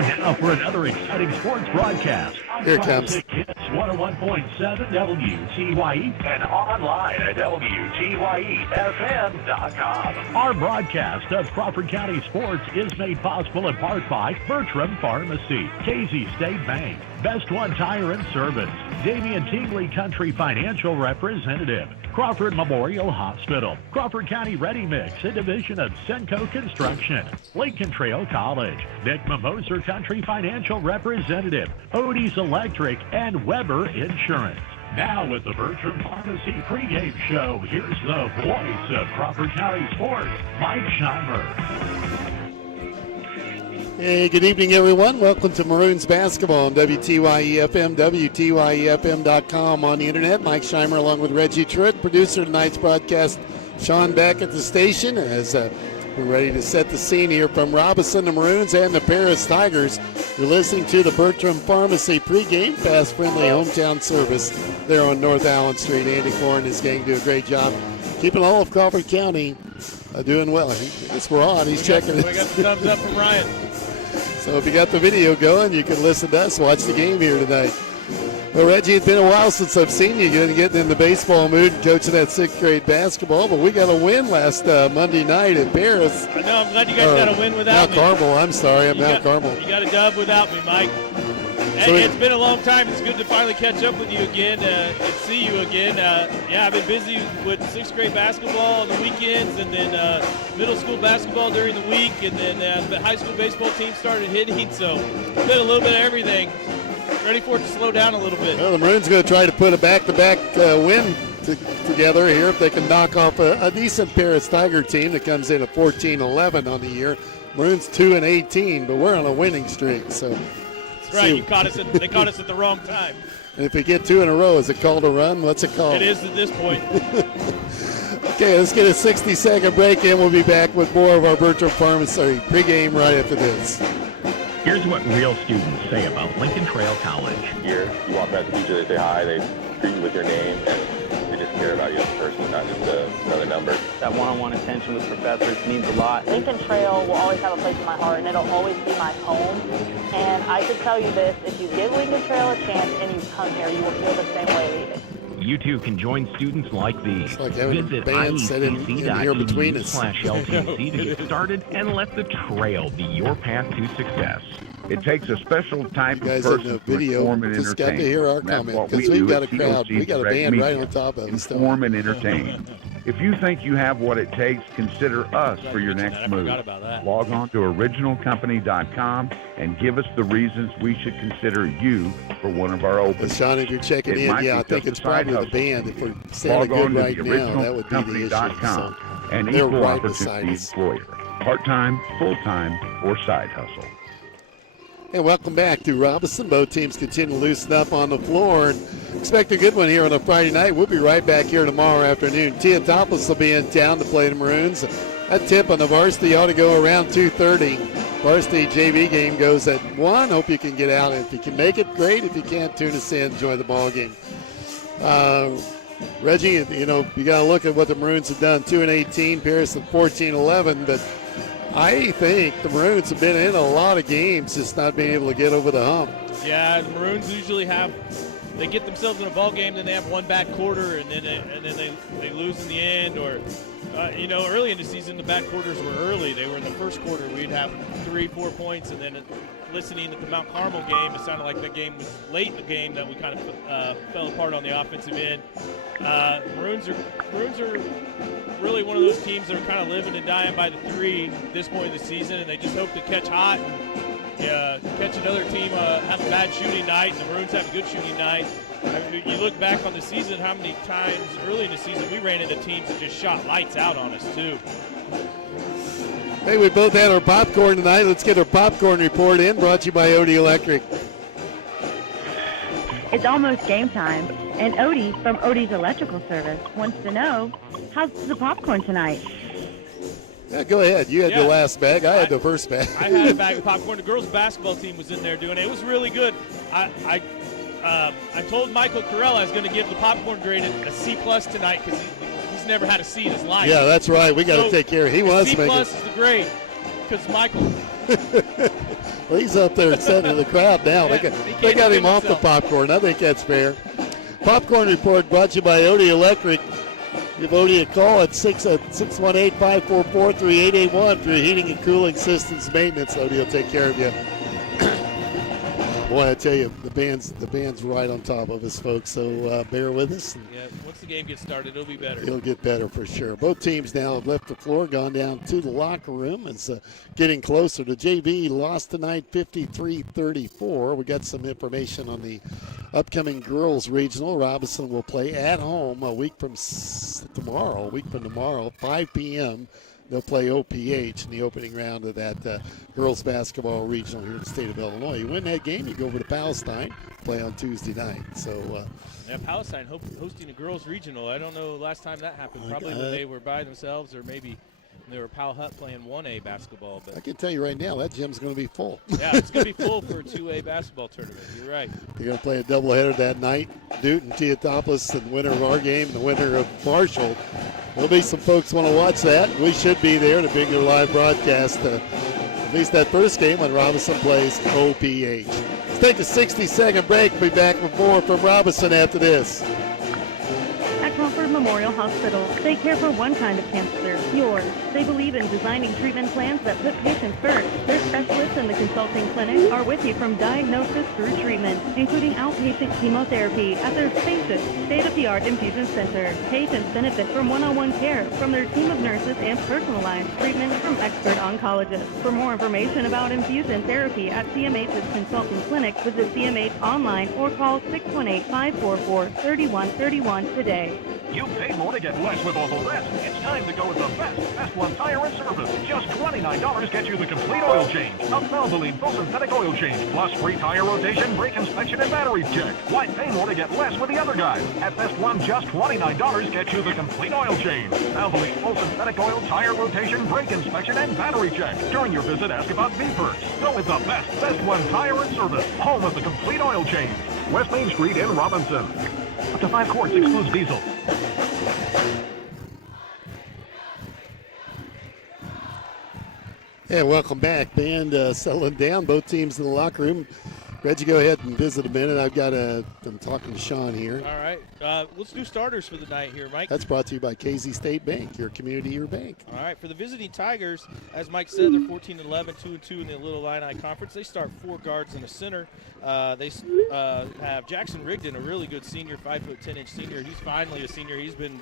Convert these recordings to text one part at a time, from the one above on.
Time now for another exciting sports broadcast. Here it comes. Kids 101.7 WTYE and online at WTYEFM.com. Our broadcast of Crawford County Sports is made possible in part by Bertram Pharmacy, Casey State Bank, Best One Tire and Service, Damian Tingley Country Financial Representative, Crawford Memorial Hospital, Crawford County Ready Mix, a division of Senco Construction, Lincoln Trail College, Nick Mimoser Country Financial Representative, Odie's Electric, and Weber Insurance. Now with the Bertram Pharmacy pregame show, here's the voice of Crawford County Sports, Mike Scheimer. Hey, good evening, everyone. Welcome to Maroons basketball on WTYE-FM, WTYEFM.com on the internet. Mike Scheimer along with Reggie Truitt, producer of tonight's broadcast, Sean back at the station as we're ready to set the scene here from Robinson, the Maroons, and the Paris Tigers. You're listening to the Bertram Pharmacy pregame, fast-friendly hometown service there on North Allen Street. Andy Moore and his gang do a great job keeping all of Crawford County doing well. I guess we're on. He's checking it. We got the thumbs up from Ryan. So if you got the video going, you can listen to us watch the game here tonight. Well, Reggie, it's been a while since I've seen you getting in the baseball mood and coaching that sixth grade basketball, but we got a win last Monday night at Paris. I know, I'm glad you guys got a win without me. Mount Carmel, I'm sorry, Mount Carmel. You got a dub without me, Mike. It's been a long time. It's good to finally catch up with you again and see you again. I've been busy with sixth grade basketball on the weekends and then middle school basketball during the week, and then the high school baseball team started hitting, so it's been a little bit of everything. Ready for it to slow down a little bit. Well, the Maroons going to try to put a back-to-back win together here if they can knock off a decent Paris Tiger team that comes in at 14-11 on the year. Maroons 2-18, but we're on a winning streak, so. That's right. They caught us at the wrong time. And if we get two in a row, is it called a run? What's it called? It is at this point. Okay, let's get a 60-second break in. We'll be back with more of our Bertram Pharmacy pregame right after this. Here's what real students say about Lincoln Trail College. You walk past the teacher, they say hi, they greet you with your name, and they just care about you as a person, not just another number. That one-on-one attention with professors means a lot. Lincoln Trail will always have a place in my heart, and it'll always be my home. And I could tell you this, if you give Lincoln Trail a chance and you come here, you will feel the same way we did. You too can join students like these. It's like having Visit band set in here between us. IECC.edu/LTC to get started and let the trail be your path to success. It takes a special type of guys person in the to video inform and just entertain. got to hear our That's comment what because we we've do got a at crowd. TOC We got a Direct band right Media. on top of us. Inform and entertain. If you think you have what it takes, consider us for your next move. Log on to originalcompany.com and give us the reasons we should consider you for one of our But openings. Sean, if you're checking in, I think it's probably the band. If we're sounding good right now, that would be the issue. So and they're equal right beside opportunity us. employer. Part-time, full-time, or side hustle. And welcome back to Robinson. Both teams continue to loosen up on the floor and expect a good one here on a Friday night. We'll be right back here tomorrow afternoon. Teotopoulos will be in town to play the Maroons. That tip on the Varsity ought to go around 2:30. Varsity JV game goes at 1. Hope you can get out. If you can make it, great. If you can't, tune us in. Enjoy the ball game. Reggie, you got to look at what the Maroons have done. 2-18, Paris at 14-11, but I think the Maroons have been in a lot of games, just not being able to get over the hump. Yeah, the Maroons usually they get themselves in a ball game, then they have one bad quarter, and then they lose in the end. Or, early in the season, the bad quarters were early. They were in the first quarter. We'd have 3-4 points, and then listening to the Mount Carmel game, it sounded like that game was late in the game that we kind of fell apart on the offensive end. Maroons are really one of those teams that are kind of living and dying by the three at this point in the season, and they just hope to catch hot and catch another team have a bad shooting night, and the Maroons have a good shooting night. I mean, you look back on the season, how many times early in the season we ran into teams that just shot lights out on us too. Hey, we both had our popcorn tonight. Let's get our popcorn report in, brought to you by Odie Electric. It's almost game time, and Odie from Odie's Electrical Service wants to know, how's the popcorn tonight? Yeah, go ahead. You had the last bag. I had the first bag. I had a bag of popcorn. The girls' basketball team was in there doing it. It was really good. I told Michael Carell I was going to give the popcorn grade a C+ tonight because he's never had a C in his life. Yeah, that's right. We got to take care of it. He was C+ making is the grade because Michael Well, he's up there setting in the crowd now. Yeah, they got him off the popcorn. I think that's fair. Popcorn Report brought to you by Odie Electric. Give Odie a call at 618-544-3881 for your heating and cooling systems maintenance. Odie will take care of you. Boy, I tell you, the band's right on top of us, folks, so bear with us. Yeah, once the game gets started, it'll be better. It'll get better for sure. Both teams now have left the floor, gone down to the locker room. It's getting closer. The JV lost tonight 53-34. We got some information on the upcoming girls regional. Robinson will play at home a week from tomorrow, 5 p.m. They'll play OPH in the opening round of that girls basketball regional here in the state of Illinois. You win that game, you go over to Palestine, play on Tuesday night. So, yeah, Palestine hosting a girls regional. I don't know last time that happened. Probably when they were by themselves, or maybe they were Pal Hutt playing 1A basketball. But I can tell you right now, that gym's going to be full. Yeah, it's going to be full for a 2A basketball tournament. You're right. They're going to play a doubleheader that night. Newton, Teotopos, and the winner of our game, the winner of Marshall. There'll be some folks want to watch that. We should be there to bring their live broadcast. At least that first game when Robinson plays OPH. Let's take a 60-second break. We'll be back with more from Robinson after this. At Crawford Memorial Hospital, they care for one kind of cancer, yours. They believe in designing treatment plans that put patients first. Their specialists in the consulting clinic are with you from diagnosis through treatment, including outpatient chemotherapy at their spacious, state-of-the-art infusion center. Patients benefit from one-on-one care from their team of nurses and personalized treatment from expert oncologists. For more information about infusion therapy at CMH's consulting clinic, visit CMH online or call 618-544-3131 today. You pay more to get less with all the rest. It's time to go with the best one tire and service. Just $29 gets you the complete oil change. A Valvoline full synthetic oil change, plus free tire rotation, brake inspection, and battery check. Why pay more to get less with the other guys? At Best One, just $29 gets you the complete oil change. Valvoline full synthetic oil, tire rotation, brake inspection, and battery check. During your visit, ask about V-Perks. Go with the Best One tire and service. Home of the complete oil change. West Main Street in Robinson. Up to 5 quarts, excludes diesel. Yeah, welcome back. Band settling down. Both teams in the locker room. Reggie, go ahead and visit a minute. I'm talking to Sean here. All right. Let's do starters for the night here, Mike. That's brought to you by KZ State Bank, your community, your bank. All right. For the visiting Tigers, as Mike said, they're 14-11, 2-2 in the Little Illini Conference. They start 4 guards and a center. They have Jackson Rigdon, a really good senior, 5'10" senior. He's finally a senior. He's been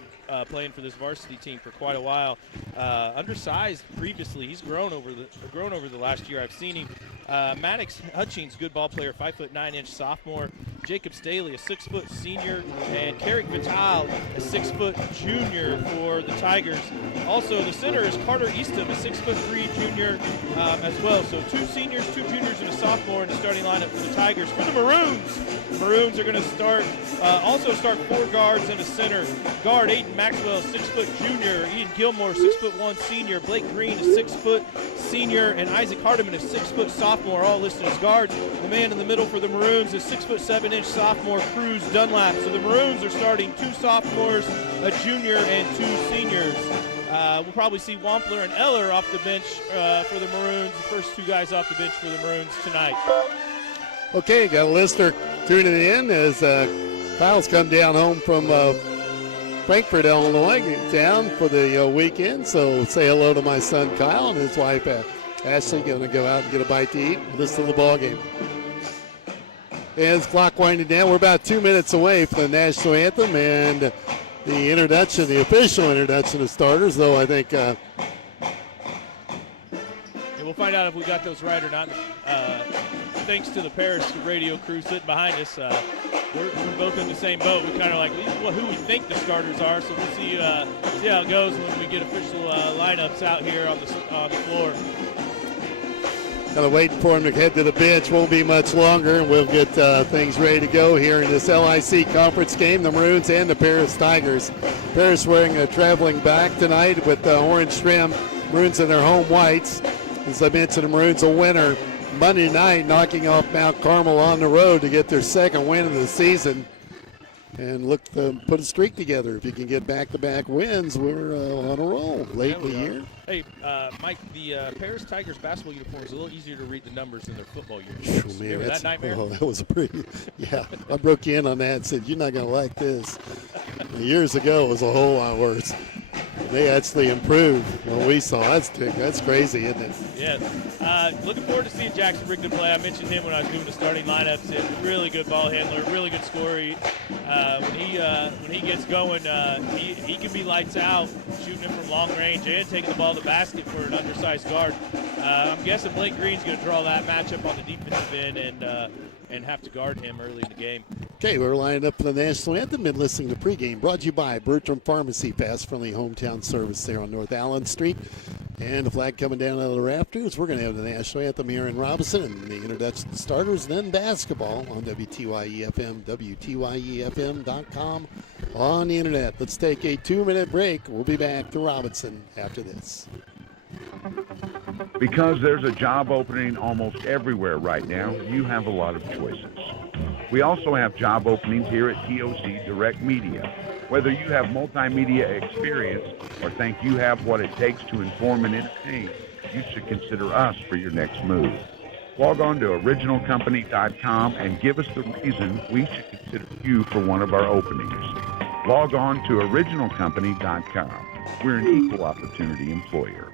playing for this varsity team for quite a while. Undersized previously. He's grown over the last year. I've seen him. Maddox Hutchings, good ball player, 5'9" sophomore. Jacob Staley, a 6' senior, and Carrick Vital, a 6' junior for the Tigers. Also, the center is Carter Easton, a 6'3" junior as well. So 2 seniors, 2 juniors, and a sophomore in the starting lineup for the Tigers. For the Maroons are going to start 4 guards and a center. Guard Aiden Maxwell, 6' junior. Ian Gilmore, 6'1" senior. Blake Green, a 6' senior, and Isaac Hardiman, a 6' sophomore, all listed as guards. The man in the middle for the Maroons is 6'7" sophomore Cruz Dunlap. So the Maroons are starting 2 sophomores, a junior, and 2 seniors. We'll probably see Wampler and Eller off the bench for the Maroons. The first 2 guys off the bench for the Maroons tonight. Okay, got a listener tuning in as Kyle's come down home from Frankfort, Illinois, down for the weekend. So say hello to my son Kyle and his wife Ashley. Going to go out and get a bite to eat and listen to the ball game. As clock winding down, we're about 2 minutes away from the national anthem and the official introduction of starters. Though I think we'll find out if we got those right or not. Thanks to the Paris radio crew sitting behind us. We're both in the same boat. We kind of like who we think the starters are, so we'll see how it goes when we get official lineups out here on the floor. Kind of waiting for him to head to the bench. Won't be much longer, and we'll get things ready to go here in this LIC conference game. The Maroons and the Paris Tigers. Paris wearing a traveling back tonight with the orange trim. Maroons in their home whites. As I mentioned, the Maroons a winner Monday night, knocking off Mount Carmel on the road to get their 2nd win of the season. and look to put a streak together. If you can get back-to-back wins, we're on a roll late in the year. Hey, Mike, the Paris Tigers basketball uniform is a little easier to read the numbers than their football uniforms. Man, Remember that nightmare? Oh, that was a pretty, yeah. I broke you in on that and said, you're not going to like this. Years ago, it was a whole lot worse. They actually improved what we saw. That's crazy, isn't it? Yeah. Looking forward to seeing Jackson Rigdon play. I mentioned him when I was doing the starting lineups. He's a really good ball handler, really good scorer. When he gets going, he can be lights out, shooting it from long range and taking the ball to the basket for an undersized guard. I'm guessing Blake Green's going to draw that matchup on the defensive end and have to guard him early in the game. Okay, we're lining up for the national anthem and listening to pregame. Brought to you by Bertram Pharmacy, fast-friendly hometown service there on North Allen Street. And the flag coming down out of the rafters. We're going to have the national anthem here in Robinson and the introduction starters, then basketball on WTYE FM, WTYEFM.com on the internet. Let's take a 2-minute break. We'll be back to Robinson after this. Because there's a job opening almost everywhere right now, you have a lot of choices. We also have job openings here at TOC Direct Media. Whether you have multimedia experience or think you have what it takes to inform and entertain, you should consider us for your next move. Log on to originalcompany.com and give us the reason we should consider you for one of our openings. Log on to originalcompany.com. We're an equal opportunity employer.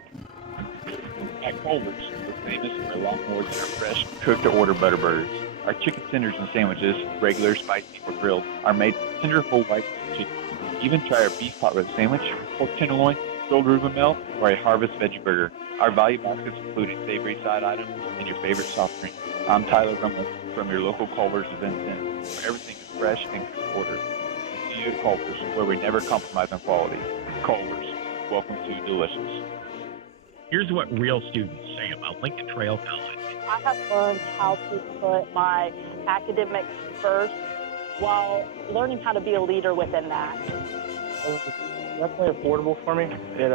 At Culver's, we're famous for a lot more than our fresh, cooked-to-order Butterburgers. Our chicken tenders and sandwiches, regular, spicy, or grilled, are made from tender whole white chicken. Even try our beef pot roast sandwich, pork tenderloin, grilled Reuben melt, or a Harvest veggie burger. Our value baskets include a savory side item and your favorite soft drink. I'm Tyler Rummel from your local Culver's event center, where everything is fresh and cooked-to-order. See you at Culver's, where we never compromise on quality. Culver's, welcome to delicious. Here's what real students say about Lincoln Trail College. I have learned how to put my academics first while learning how to be a leader within that. It was definitely affordable for me. It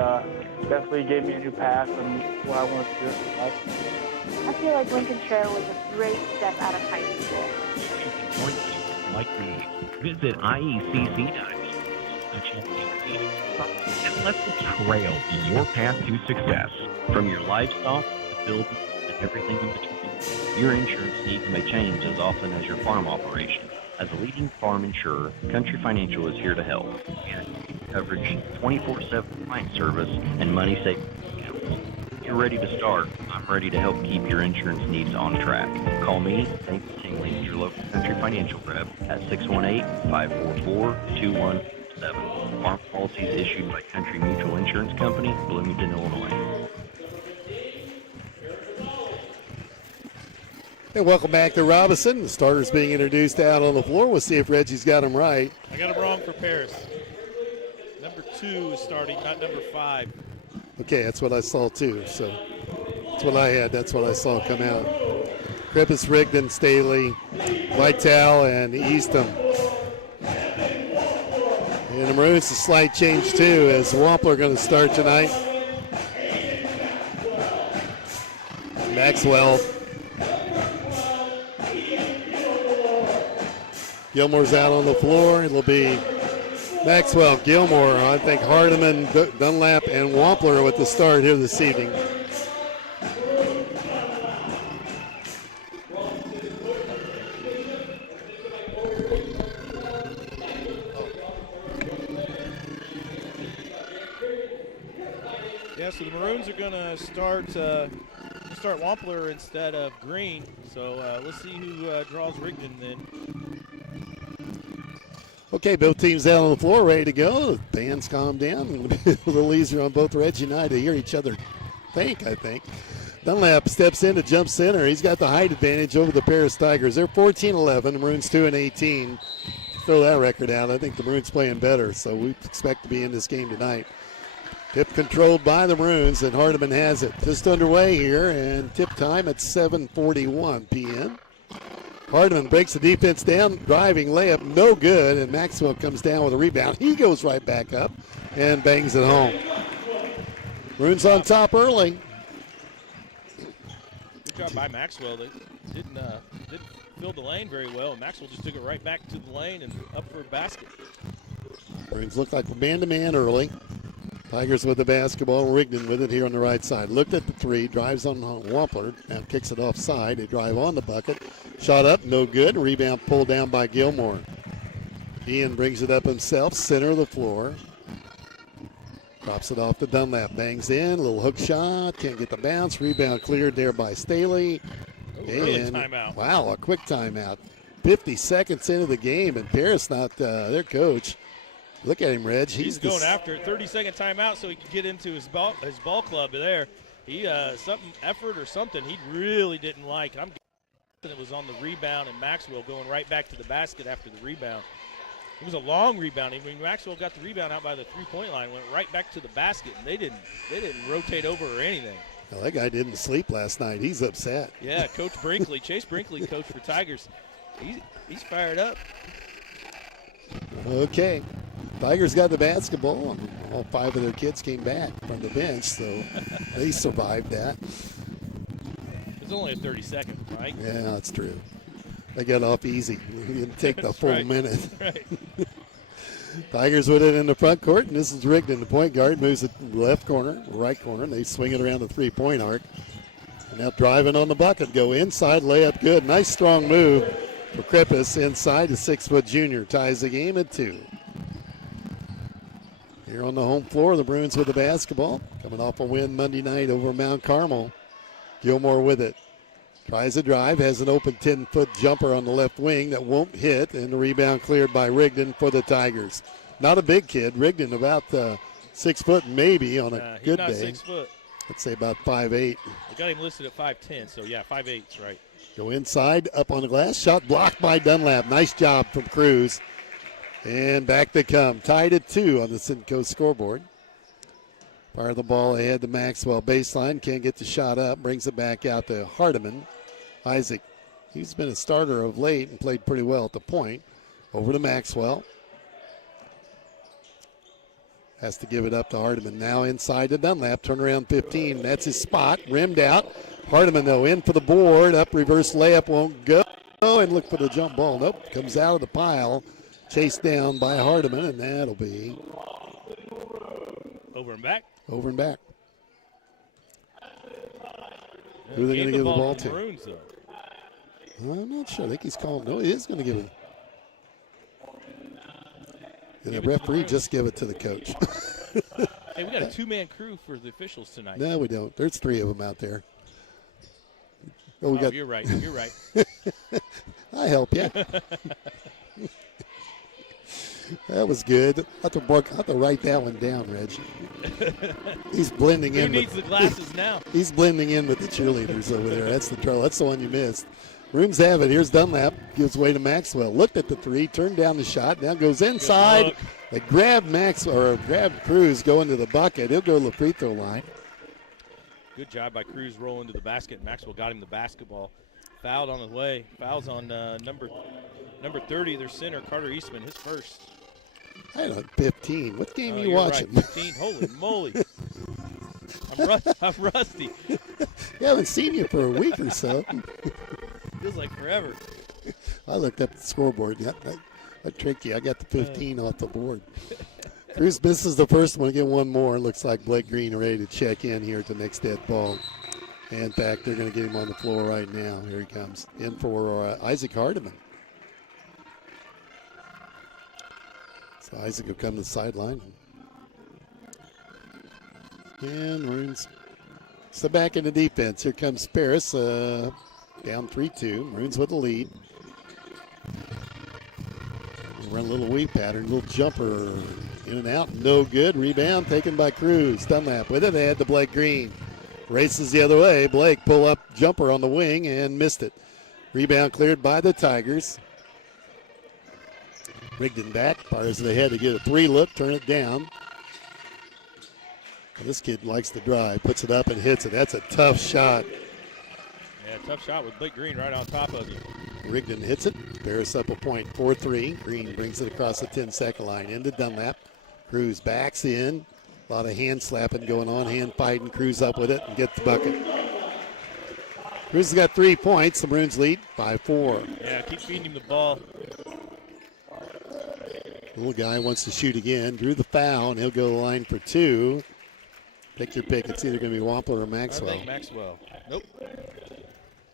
definitely gave me a new path and what I wanted to do in life. I feel like Lincoln Trail was a great step out of high school. Join people like me. Visit IECC.com and let the trail be your path to success. From your livestock to buildings and everything in between. Your insurance needs may change as often as your farm operation. As a leading farm insurer, Country Financial is here to help. Coverage, 24/7 client service, and money saving accounts. If you're ready to start, I'm ready to help keep your insurance needs on track. Call me, Hank Tingley, your local Country Financial rep, at 618-544-2177. Farm policies issued by Country Mutual Insurance Company, Bloomington, Illinois. Hey, welcome back to Robinson. The starters being introduced out on the floor. We'll see if Reggie's got them right. I got them wrong for Paris. Number 2 is starting, not number 5. Okay, that's what I saw too. So that's what I had. That's what I saw come out. Grippis, Rigdon, Staley, Vitale, and Eastham. And the Maroons, a slight change too, as Wampler going to start tonight. Maxwell. Gilmore's out on the floor. It'll be Maxwell, Gilmore, I think Hardiman, Dunlap, and Wampler with the start here this evening. Yeah, so the Maroons are going to start Wampler instead of Green. So let's see who draws Rigdon then. Okay, both teams out on the floor, ready to go. The band's calmed down. A little easier on both Reggie and I to hear each other I think. Dunlap steps in to jump center. He's got the height advantage over the Paris Tigers. They're 14-11. The Maroons 2-18. Throw that record out. I think the Maroons playing better, so we expect to be in this game tonight. Tip controlled by the Maroons, and Hardiman has it. Just underway here, and tip time at 7:41 p.m. Hardiman breaks the defense down, driving layup, no good, and Maxwell comes down with a rebound. He goes right back up and bangs it home. Maroons on top early. Good job by Maxwell. They didn't filled the lane very well, and Maxwell just took it right back to the lane and up for a basket. Maroons look like man-to-man early. Tigers with the basketball, Rigdon with it here on the right side. Looked at the three, drives on Wampler, now kicks it offside. They drive on the bucket. Shot up, no good. Rebound pulled down by Gilmore. Ian brings it up himself, center of the floor. Drops it off to Dunlap, bangs in, little hook shot, can't get the bounce. Rebound cleared there by Staley. And timeout. Wow, a quick timeout. 50 seconds into the game, and Paris, not their coach. Look at him, Reg. He's going after it. 30-second timeout so he can get into his ball club there. He something effort or something he really didn't like. I'm guessing it was on the rebound, and Maxwell going right back to the basket after the rebound. It was a long rebound. I mean, Maxwell got the rebound out by the three-point line, went right back to the basket, and they didn't rotate over or anything. Well, that guy didn't sleep last night. He's upset. Yeah, Coach Brinkley, Chase Brinkley, coach for Tigers. He's fired up. Okay. Tigers got the basketball, and all 5 of their kids came back from the bench, so they survived that. It's only a 30-second, right? Yeah, that's true. They got off easy. It didn't take the full minute. Right. Tigers with it in the front court, and this is Rigdon. The point guard moves it left corner, right corner, and they swing it around the three-point arc. And now driving on the bucket, go inside, layup good. Nice strong move for Krippus inside. The 6-foot junior ties the game at 2. Here on the home floor, the Bruins with the basketball. Coming off a win Monday night over Mount Carmel. Gilmore with it. Tries a drive, has an open 10-foot jumper on the left wing that won't hit, and the rebound cleared by Rigdon for the Tigers. Not a big kid. Rigdon about 6 foot maybe on a good not day. 6 foot. Let's say about 5'8". They got him listed at 5'10", so yeah, 5'8's right. Go inside, up on the glass. Shot blocked by Dunlap. Nice job from Cruz. And back they come. Tied at 2 on the Simcoe scoreboard. Fire the ball ahead to Maxwell. Baseline, can't get the shot up. Brings it back out to Hardiman. Isaac, he's been a starter of late and played pretty well at the point. Over to Maxwell. Has to give it up to Hardiman. Now inside to Dunlap. Turnaround 15. That's his spot. Rimmed out. Hardiman, though, in for the board. Up reverse layup won't go. And look for the jump ball. Nope. Comes out of the pile. Chased down by Hardiman, and that'll be over and back. Over and back. Who are they going to give the ball to? Maroons, though. I'm not sure. I think he's calling. No, he is going to give it. And the referee just give it to the coach. Hey, we got a 2-man crew for the officials tonight. No, we don't. There's 3 of them out there. Oh, you're right. You're right. I help you. That was good. I have to write that one down, Reg. He's blending in. Who needs the glasses now? He's blending in with the cheerleaders over there. That's the trouble. That's the one you missed. Rooms have it. Here's Dunlap. Gives way to Maxwell. Looked at the 3. Turned down the shot. Now goes inside. They grab grab Cruz going to the bucket. He'll go to the free throw line. Good job by Cruz rolling to the basket. Maxwell got him the basketball. Fouled on the way. Fouls on number 30, their center, Carter Eastman, his first. I don't know, 15. What game are you watching? Right, 15. Holy moly. I'm rusty. I haven't seen you for a week or so. Feels like forever. I looked up the scoreboard. I tricked you. I got the 15 off the board. Cruz misses the first one. Get one more. Looks like Blake Green ready to check in here at the next dead ball. And in fact, they're going to get him on the floor right now. Here he comes. In for Isaac Hardiman. So Isaac will come to the sideline. And Maroons step back into defense. Here comes Paris. Down 3-2. Maroons with the lead. Run a little weave pattern. Little jumper. In and out. No good. Rebound taken by Cruz. Dunlap with it. They had to Blake Green. Races the other way. Blake pull up jumper on the wing and missed it. Rebound cleared by the Tigers. Rigdon back. Fires it ahead to get a 3 look. Turn it down. Well, this kid likes to drive. Puts it up and hits it. That's a tough shot. Yeah, tough shot with Blake Green right on top of you. Rigdon hits it. Paris up a point. 4-3. Green brings it across the 10-second line into Dunlap. Cruz backs in. A lot of hand slapping going on, hand fighting. Cruz up with it and gets the bucket. Cruz has got 3 points. The Maroons lead by 4. Yeah, keep feeding him the ball. Little guy wants to shoot again. Drew the foul, and he'll go to the line for 2. Pick your pick. It's either going to be Wampler or Maxwell. I think Maxwell. Nope.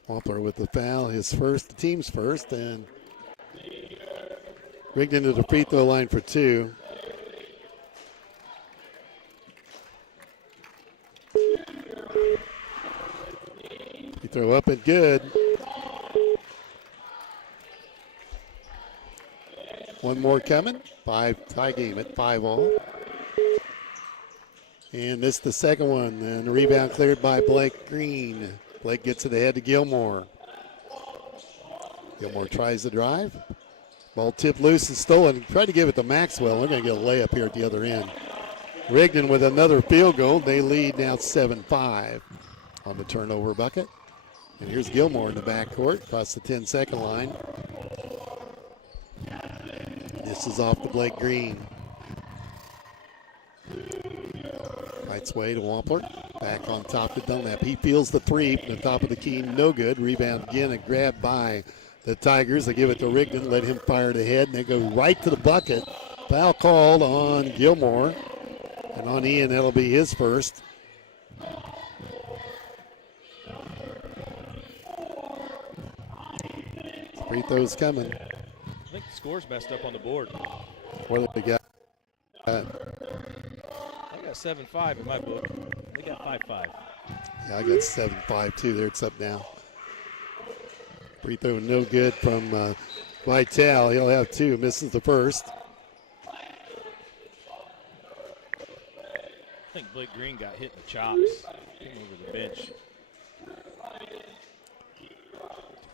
Wampler with the foul, his first, the team's first, and Rigdon to the free throw line for 2. Free throw up and good. One more coming. 5 tie game at 5-all. And missed the second one. And the rebound cleared by Blake Green. Blake gets it ahead to Gilmore. Gilmore tries the drive. Ball tipped loose and stolen. Tried to give it to Maxwell. They're going to get a layup here at the other end. Rigdon with another field goal. They lead now 7-5 on the turnover bucket. And here's Gilmore in the backcourt across the 10-second line. This is off to Blake Green. Right way to Wampler. Back on top to Dunlap. He feels the 3 from the top of the key. No good. Rebound again. A grab by the Tigers. They give it to Rigdon. Let him fire it ahead. And they go right to the bucket. Foul called on Gilmore. And on Ian, that'll be his first. Free throws coming. I think the score's messed up on the board. What do they got? I got 7-5 in my book. They got 5-5. Yeah, I got 7-5 too. There, it's up now. Free throw no good from Vital. He'll have 2. Misses the first. I think Blake Green got hit in the chops. Came over the bench to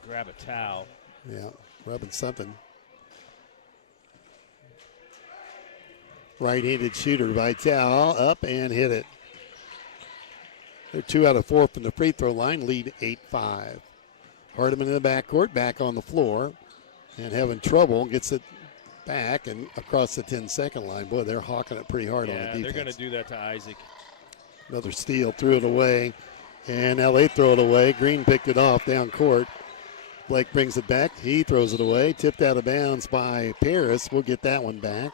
grab a towel. Yeah, rubbing something. Right-handed shooter Vital up and hit it. They're 2 out of 4 from the free throw line, lead 8-5. Hardiman in the backcourt, back on the floor, and having trouble, gets it back and across the 10-second line. Boy, they're hawking it pretty hard on the defense. They're going to do that to Isaac. Another steal, threw it away, and now they throw it away. Green picked it off down court. Blake brings it back. He throws it away, tipped out of bounds by Paris. We'll get that one back.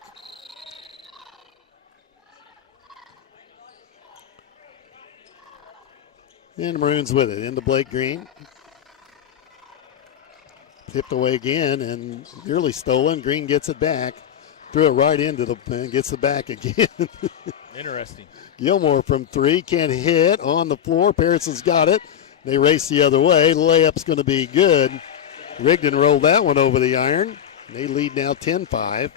And the Maroons with it into Blake Green. Tipped away again and nearly stolen. Green gets it back. Threw it right into the and gets it back again. Interesting. Gilmore from 3 can't hit on the floor. Paris has got it. They race the other way. Layup's going to be good. Rigdon rolled that one over the iron. They lead now 10-5.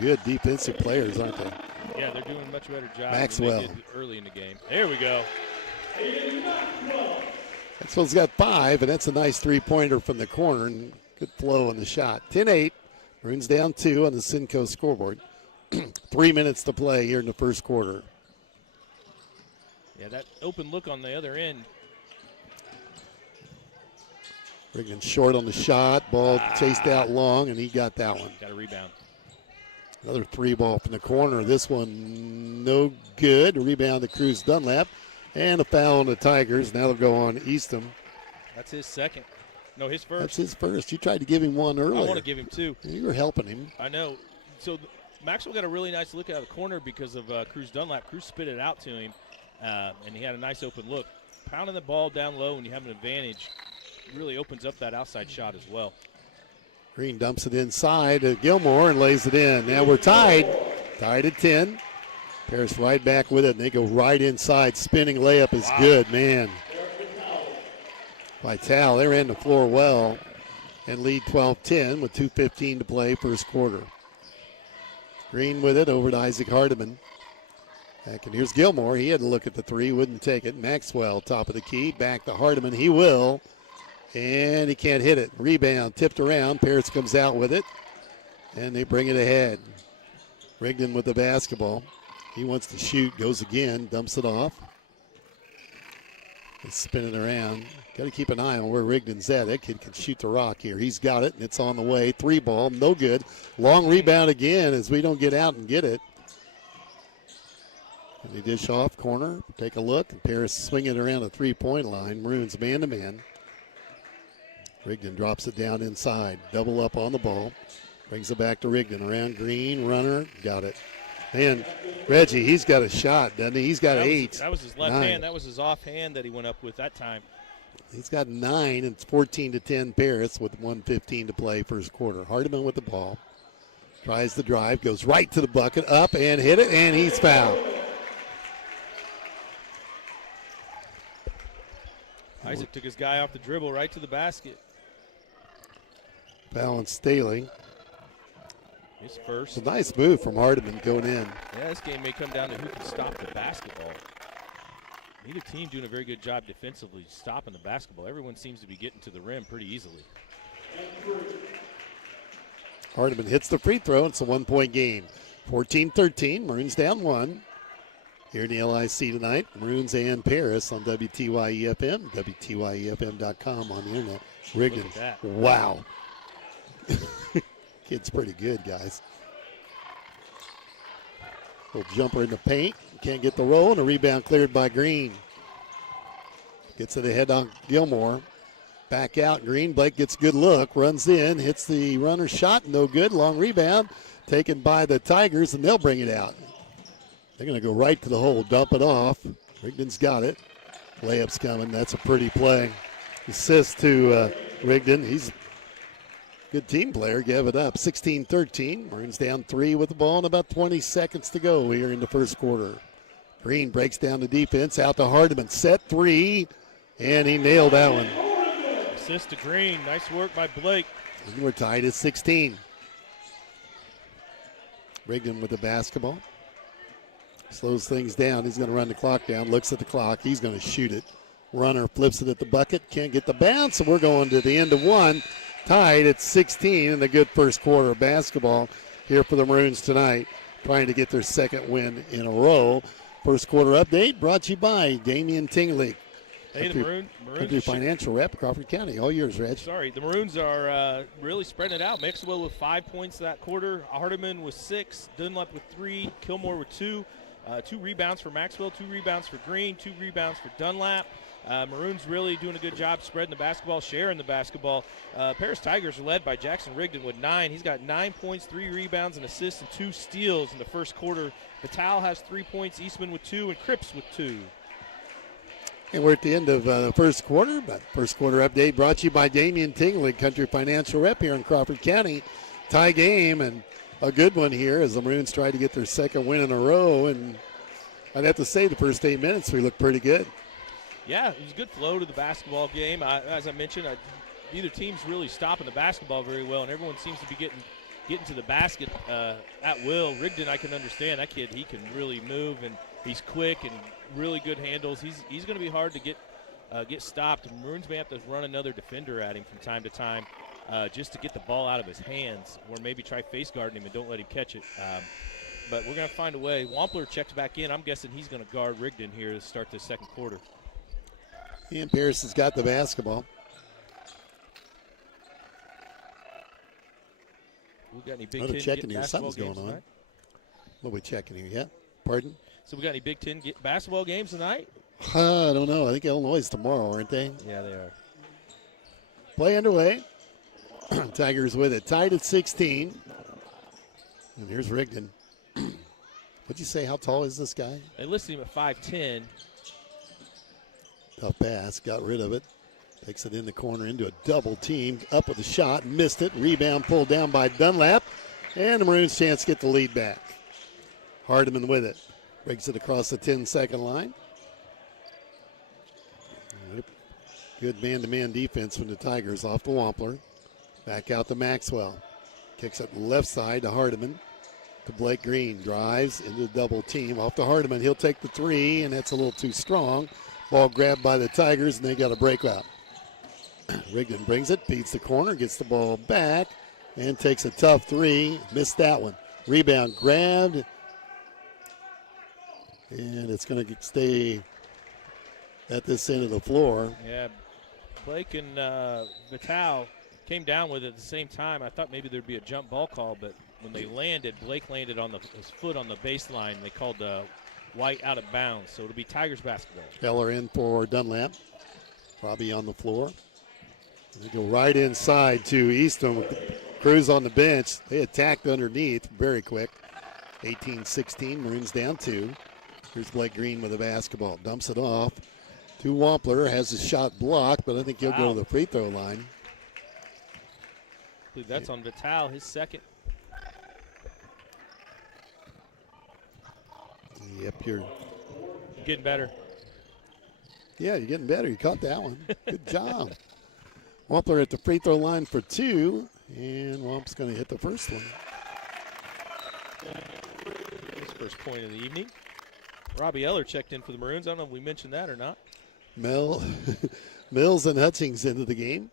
Good defensive players, aren't they? Yeah, they're doing a much better job Maxwell than they did early in the game. There we go. Maxwell's got 5, and that's a nice three-pointer from the corner, and good flow on the shot. 10-8. Maroons down 2 on the Cinco scoreboard. 3 minutes to play here in the first quarter. Yeah, that open look on the other end. Rigdon short on the shot. Ball chased out long, and he got that one. Got a rebound. Another 3 ball from the corner. This one no good. A rebound to Cruz Dunlap. And a foul on the Tigers. Now they'll go on Eastham. That's his second. No, his first. That's his first. You tried to give him one earlier. I want to give him 2. You were helping him. I know. So Maxwell got a really nice look out of the corner because of Cruz Dunlap. Cruz spit it out to him, and he had a nice open look. Pounding the ball down low when you have an advantage really opens up that outside shot as well. Green dumps it inside to Gilmore and lays it in. Now we're tied at 10. Paris right back with it, and they go right inside. Spinning layup is good, man. Vital, they ran the floor well and lead 12-10 with 2:15 to play first quarter. Green with it over to Isaac Hardiman. Back, and here's Gilmore. He had to look at the 3, wouldn't take it. Maxwell, top of the key, back to Hardiman. He will, and he can't hit it. Rebound, tipped around. Paris comes out with it, and they bring it ahead. Rigdon with the basketball. He wants to shoot, goes again, dumps it off. It's spinning around. Got to keep an eye on where Rigdon's at. That kid can shoot the rock here. He's got it, and it's on the way. 3 ball, no good. Long rebound again as we don't get out and get it. And they dish off, corner, take a look, and Paris swinging around a three-point line. Maroons man-to-man. Rigdon drops it down inside. Double up on the ball. Brings it back to Rigdon. Around Green, runner, got it. Man, Reggie, he's got a shot, doesn't he? He's got 8. That was his left hand. That was his offhand that he went up with that time. He's got 9, and it's 14-10 Paris with 1:15 to play first quarter. Hardiman with the ball. Tries the drive, goes right to the bucket, up and hit it, and he's fouled. Isaac took his guy off the dribble right to the basket. Foul on Staley. His first. It's a nice move from Hardiman going in. Yeah, this game may come down to who can stop the basketball. Neither team doing a very good job defensively stopping the basketball. Everyone seems to be getting to the rim pretty easily. Hardiman hits the free throw. It's a 1-point game. 14-13. Maroons down 1. Here in the LIC tonight, Maroons and Paris on WTYE FM, WTYEFM.com on the internet. Rigdon. Wow. Kid's pretty good, guys. Little jumper in the paint. Can't get the roll, and a rebound cleared by Green. Gets it ahead on Gilmore. Back out, Green. Blake gets a good look, runs in, hits the runner shot, no good. Long rebound taken by the Tigers, and they'll bring it out. They're going to go right to the hole, dump it off. Rigdon's got it. Layup's coming. That's a pretty play. Assist to Rigdon. He's a good team player. Gave it up. 16-13. Maroons down 3 with the ball and about 20 seconds to go here in the first quarter. Green breaks down the defense. Out to Hardiman. Set 3. And he nailed that one. Assist to Green. Nice work by Blake. And we're tied at 16. Rigdon with the basketball. Slows things down. He's going to run the clock down. Looks at the clock. He's going to shoot it. Runner flips it at the bucket. Can't get the bounce. So we're going to the end of 1. Tied at 16 in the good first quarter of basketball here for the Maroons tonight. Trying to get their second win in a row. First quarter update brought to you by Damian Tingley. Hey, the Maroons Country Financial Rep, Crawford County. All yours, Reg. Sorry, the Maroons are really spreading it out. Maxwell with 5 points that quarter. Hardiman with 6. Dunlap with 3. Kilmore with 2. 2 rebounds for Maxwell, 2 rebounds for Green, 2 rebounds for Dunlap. Maroons really doing a good job spreading the basketball, sharing the basketball. Paris Tigers are led by Jackson Rigdon with 9. He's got 9 points, 3 rebounds, an assist, and 2 steals in the first quarter. Vital has 3 points, Eastman with 2, and Cripps with 2. And we're at the end of the first quarter. But first quarter update brought to you by Damian Tingley, Country Financial Rep here in Crawford County. Tie game and a good one here as the Maroons try to get their second win in a row. And I'd have to say the first 8 minutes we looked pretty good. Yeah, it was a good flow to the basketball game. As I mentioned, neither team's really stopping the basketball very well, and everyone seems to be getting to the basket at will. Rigdon, I can understand. That kid, he can really move, and he's quick and really good handles. He's going to be hard to get stopped. And Maroons may have to run another defender at him from time to time just to get the ball out of his hands, or maybe try face guarding him and don't let him catch it. But we're going to find a way. Wampler checks back in. I'm guessing he's going to guard Rigdon here to start the second quarter. And Pierce has got the basketball. We got any Big Ten checking here. basketball Something's games going on. tonight? What are we checking here? Yeah. Pardon? So we got any Big Ten basketball games tonight? I don't know. I think Illinois is tomorrow, aren't they? Yeah, they are. Play underway. Tigers with it. Tied at 16. And here's Rigdon. What'd you say? How tall is this guy? They listed him at 5'10". Tough pass. Got rid of it. Takes it in the corner into a double team. Up with the shot. Missed it. Rebound pulled down by Dunlap. And the Maroons chance to get the lead back. Hardiman with it. Breaks it across the 10-second line. Good man-to-man defense from the Tigers off the Wampler. Back out to Maxwell. Kicks it left side to Hardiman. To Blake Green. Drives into the double team. Off to Hardiman. He'll take the 3, and that's a little too strong. Ball grabbed by the Tigers, and they got a breakout. Rigdon brings it, beats the corner, gets the ball back, and takes a tough 3. Missed that one. Rebound grabbed. And it's going to stay at this end of the floor. Yeah, Blake and Vital came down with it at the same time. I thought maybe there'd be a jump ball call, but when they landed, Blake landed on his foot on the baseline. They called White out of bounds, so it'll be Tigers basketball. Eller in for Dunlap. Robbie on the floor. They go right inside to Easton with Cruz on the bench. They attacked underneath very quick. 18-16, Maroons down 2. Here's Blake Green with the basketball. Dumps it off to Wampler. Has his shot blocked, but I think he'll go to the free throw line. I believe that's on Vital, his second. Yep, you're getting better. Yeah, you're getting better. You caught that one. Good job. Wampler at the free throw line for 2, and Wamp's going to hit the first one. His first point of the evening. Robbie Eller checked in for the Maroons. I don't know if we mentioned that or not. Mills and Hutchings into the game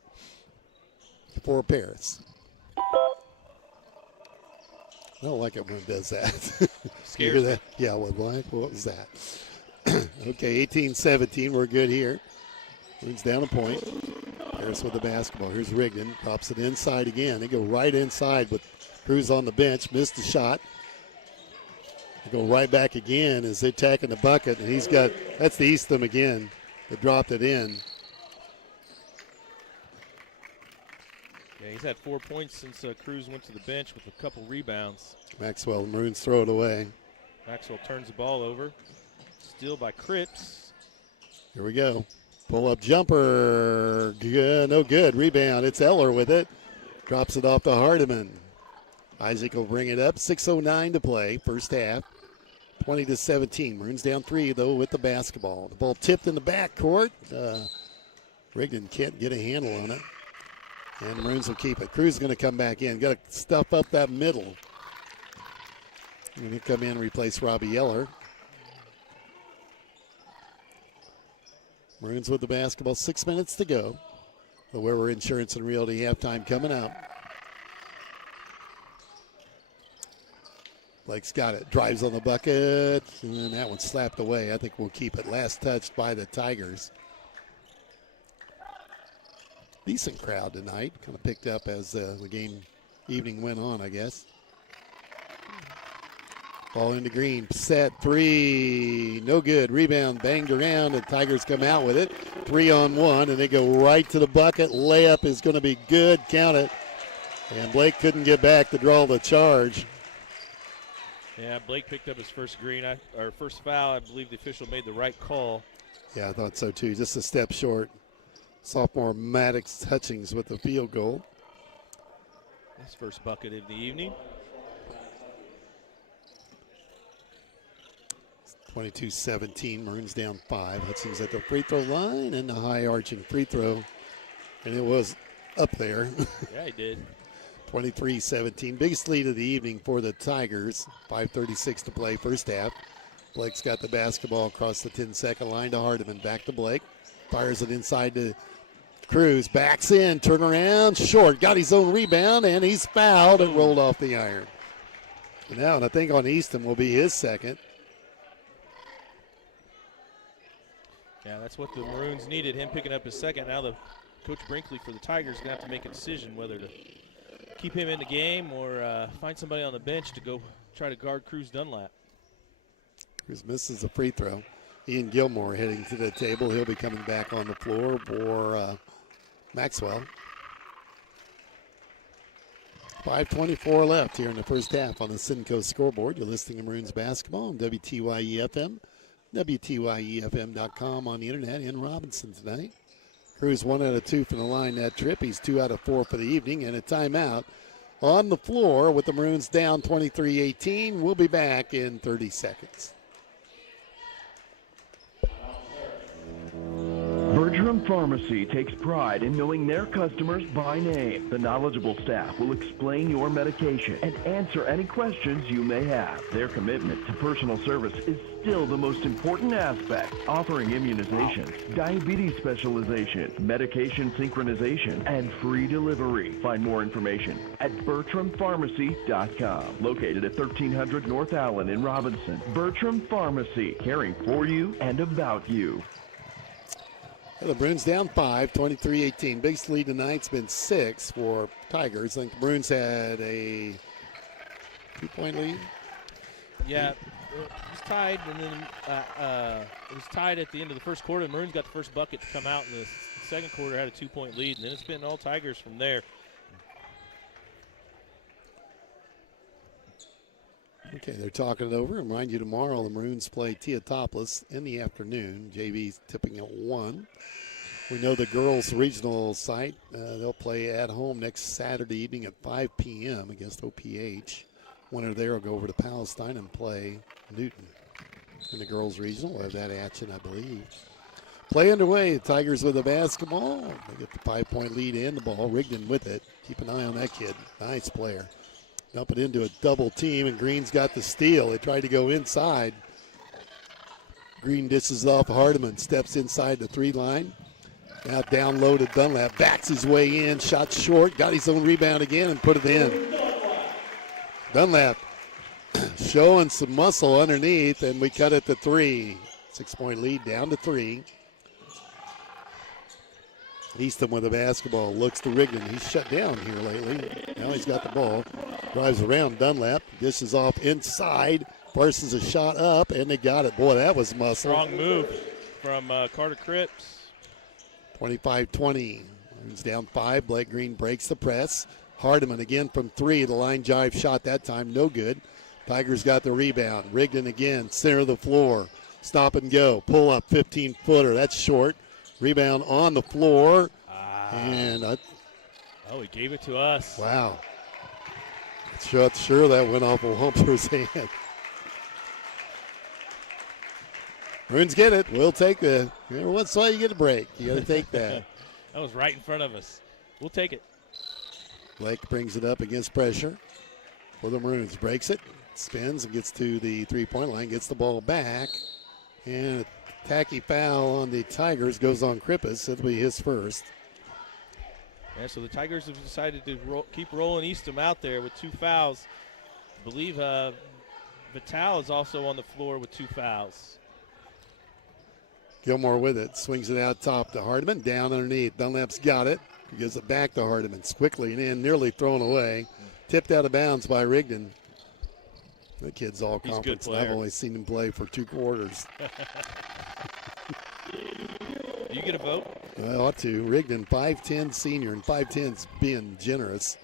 for Paris. I don't like it when it does that. Scares you hear that? Yeah, what was that? Okay, 18-17. We're good here. Maroons down a point. Harris with the basketball. Here's Rigdon. Drops it inside again. They go right inside with Cruz on the bench. Missed the shot. They go right back again as they're attacking the bucket. And he's got, that's the Eastham again that dropped it in. Yeah, he's had 4 points since Cruz went to the bench with a couple rebounds. Maxwell, the Maroons throw it away. Maxwell turns the ball over. Steal by Cripps. Here we go. Pull-up jumper. Good, no good. Rebound. It's Eller with it. Drops it off to Hardiman. Isaac will bring it up. 6:09 to play. First half. 20-17. Maroons down 3, though, with the basketball. The ball tipped in the backcourt. Rigdon can't get a handle on it. And the Maroons will keep it. Cruz is going to come back in. Got to stuff up that middle. And he'll come in and replace Robbie Eller. Maroons with the basketball. 6 minutes to go. The Weber Insurance and Realty halftime coming up. Blake's got it. Drives on the bucket. And that one slapped away. I think we'll keep it. Last touched by the Tigers. Decent crowd tonight. Kind of picked up as the evening went on, I guess. Ball into Green. Set 3. No good. Rebound banged around, and Tigers come out with it. 3-on-1, and they go right to the bucket. Layup is going to be good. Count it. And Blake couldn't get back to draw the charge. Yeah, Blake picked up his first first foul. I believe the official made the right call. Yeah, I thought so too. Just a step short. Sophomore Maddox Hutchings with the field goal. His first bucket of the evening. 22-17. Maroons down 5. Hutchings at the free throw line and the high arching free throw. And it was up there. Yeah, he did. 23-17. Biggest lead of the evening for the Tigers. 5:36 to play first half. Blake's got the basketball across the 10-second line to Hardiman. Back to Blake. Fires it inside to Cruz. Backs in. Turn around. Short. Got his own rebound, and he's fouled and rolled off the iron. Now, and I think on Easton will be his second. Yeah, that's what the Maroons needed, him picking up his second. Now the Coach Brinkley for the Tigers is going to have to make a decision whether to keep him in the game or find somebody on the bench to go try to guard Cruz Dunlap. Cruz misses a free throw. Ian Gilmore heading to the table. He'll be coming back on the floor for Maxwell. 5:24 left here in the first half on the Cinco scoreboard. You're listening to Maroons basketball on WTYE FM, WTYEFM.com on the internet in Robinson tonight. Cruz 1 out of 2 from the line that trip. He's 2 out of 4 for the evening, and a timeout on the floor with the Maroons down 23-18. We'll be back in 30 seconds. Bertram Pharmacy takes pride in knowing their customers by name. The knowledgeable staff will explain your medication and answer any questions you may have. Their commitment to personal service is still the most important aspect, offering immunizations, diabetes specialization, medication synchronization, and free delivery. Find more information at BertramPharmacy.com. Located at 1300 North Allen in Robinson. Bertram Pharmacy, caring for you and about you. The Maroons down 5, 23-18. Biggest lead tonight's been 6 for Tigers. I think the Maroons had a 2-point lead. Yeah, tied, and then it was tied at the end of the first quarter. The Maroons got the first bucket to come out in the second quarter, had a 2-point lead, and then it's been all Tigers from there. Okay, they're talking it over. Remind you, tomorrow the Maroons play Teotopolis in the afternoon. JV's tipping at 1. We know the girls' regional site, they'll play at home next Saturday evening at 5 p.m. against OPH. Winner there will go over to Palestine and play Newton. In the girls' regional, we'll have that action, I believe. Play underway. The Tigers with the basketball. They get the 5-point lead and the ball. Rigdon with it. Keep an eye on that kid. Nice player. Dump it into a double team, and Green's got the steal. They tried to go inside. Green dishes off Hardiman. Steps inside the 3 line. Now down low to Dunlap. Backs his way in. Shot short. Got his own rebound again and put it in. Dunlap showing some muscle underneath, and we cut it to 3. 6-point lead down to 3. Eastham with the basketball. Looks to Rigdon. He's shut down here lately. Now he's got the ball. Drives around Dunlap. Dishes off inside. Parsons a shot up, and they got it. Boy, that was muscle. Strong move from Carter Cripps. 25-20. He's down 5. Blake Green breaks the press. Hardiman again from 3. The line jive shot that time. No good. Tigers got the rebound. Rigdon again. Center of the floor. Stop and go. Pull up 15-footer. That's short. Rebound on the floor. And he gave it to us. Wow. Sure that went off of Humper's hand. Maroons get it. We'll take the. Every once in a while you get a break. You got to take that. That was right in front of us. We'll take it. Blake brings it up against pressure for the Maroons. Breaks it, spins and gets to the 3-point line. Gets the ball back, and a tacky foul on the Tigers goes on Krippus. It'll be his first. Yeah, so the Tigers have decided to keep rolling Eastham out there with 2 fouls. I believe Vital is also on the floor with 2 fouls. Gilmore with it, swings it out top to Hardiman, down underneath. Dunlap's got it. He gives it back to Hardiman. It's quickly and in, nearly thrown away. Tipped out of bounds by Rigdon. The kid's all conference. I've only seen him play for 2 quarters. Do you get a vote? I ought to. Rigdon, 5'10 senior, and 5'10's being generous.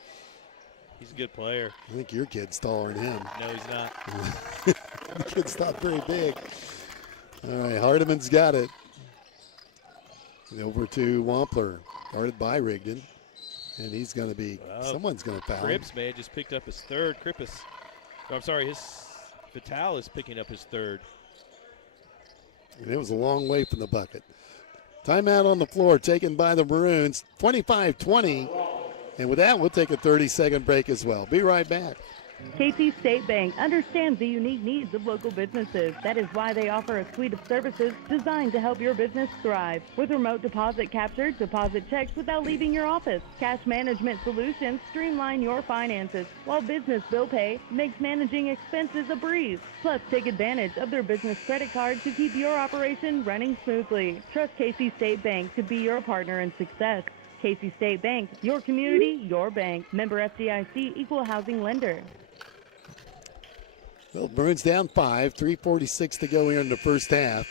He's a good player. I think your kid's taller than him. No, he's not. Your kid's not very big. All right, Hardiman's got it. And over to Wampler, guarded by Rigdon. And he's going to be, someone's going to foul. Cripps may have just picked up his 3rd. Vital is picking up his 3rd. And it was a long way from the bucket. Timeout on the floor taken by the Maroons, 25-20. And with that, we'll take a 30-second break as well. Be right back. KC State Bank understands the unique needs of local businesses. That is why they offer a suite of services designed to help your business thrive. With remote deposit capture, deposit checks without leaving your office. Cash management solutions streamline your finances, while business bill pay makes managing expenses a breeze. Plus, take advantage of their business credit card to keep your operation running smoothly. Trust KC State Bank to be your partner in success. KC State Bank, your community, your bank. Member FDIC, equal housing lender. Well, Maroons down 5, 3:46 to go here in the first half.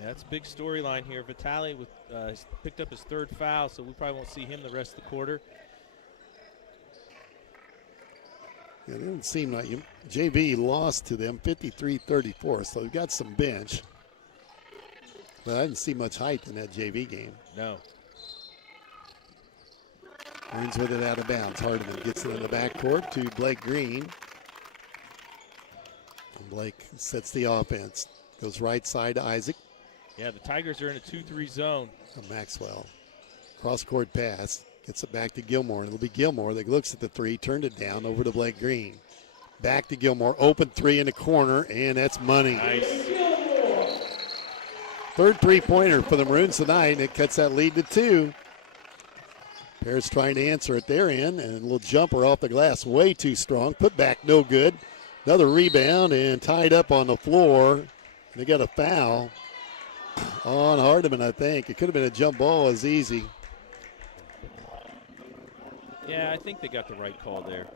Yeah, that's a big storyline here. Vitale has picked up his 3rd foul, so we probably won't see him the rest of the quarter. Yeah, it didn't seem like you. JV lost to them 53-34, so they've got some bench. But I didn't see much height in that JV game. No. Maroons with it out of bounds. Hardiman gets it in the backcourt to Blake Green. And Blake sets the offense. Goes right side to Isaac. Yeah, the Tigers are in a 2-3 zone. Maxwell. Cross-court pass. Gets it back to Gilmore. It'll be Gilmore that looks at the 3, turned it down over to Blake Green. Back to Gilmore. Open 3 in the corner, and that's money. Nice. 3rd 3-pointer for the Maroons tonight, and it cuts that lead to 2. Bears trying to answer at their end, and a little jumper off the glass, way too strong. Put back, no good. Another rebound, and tied up on the floor. They got a foul on Hardiman, I think. It could have been a jump ball as easy. Yeah, I think they got the right call there.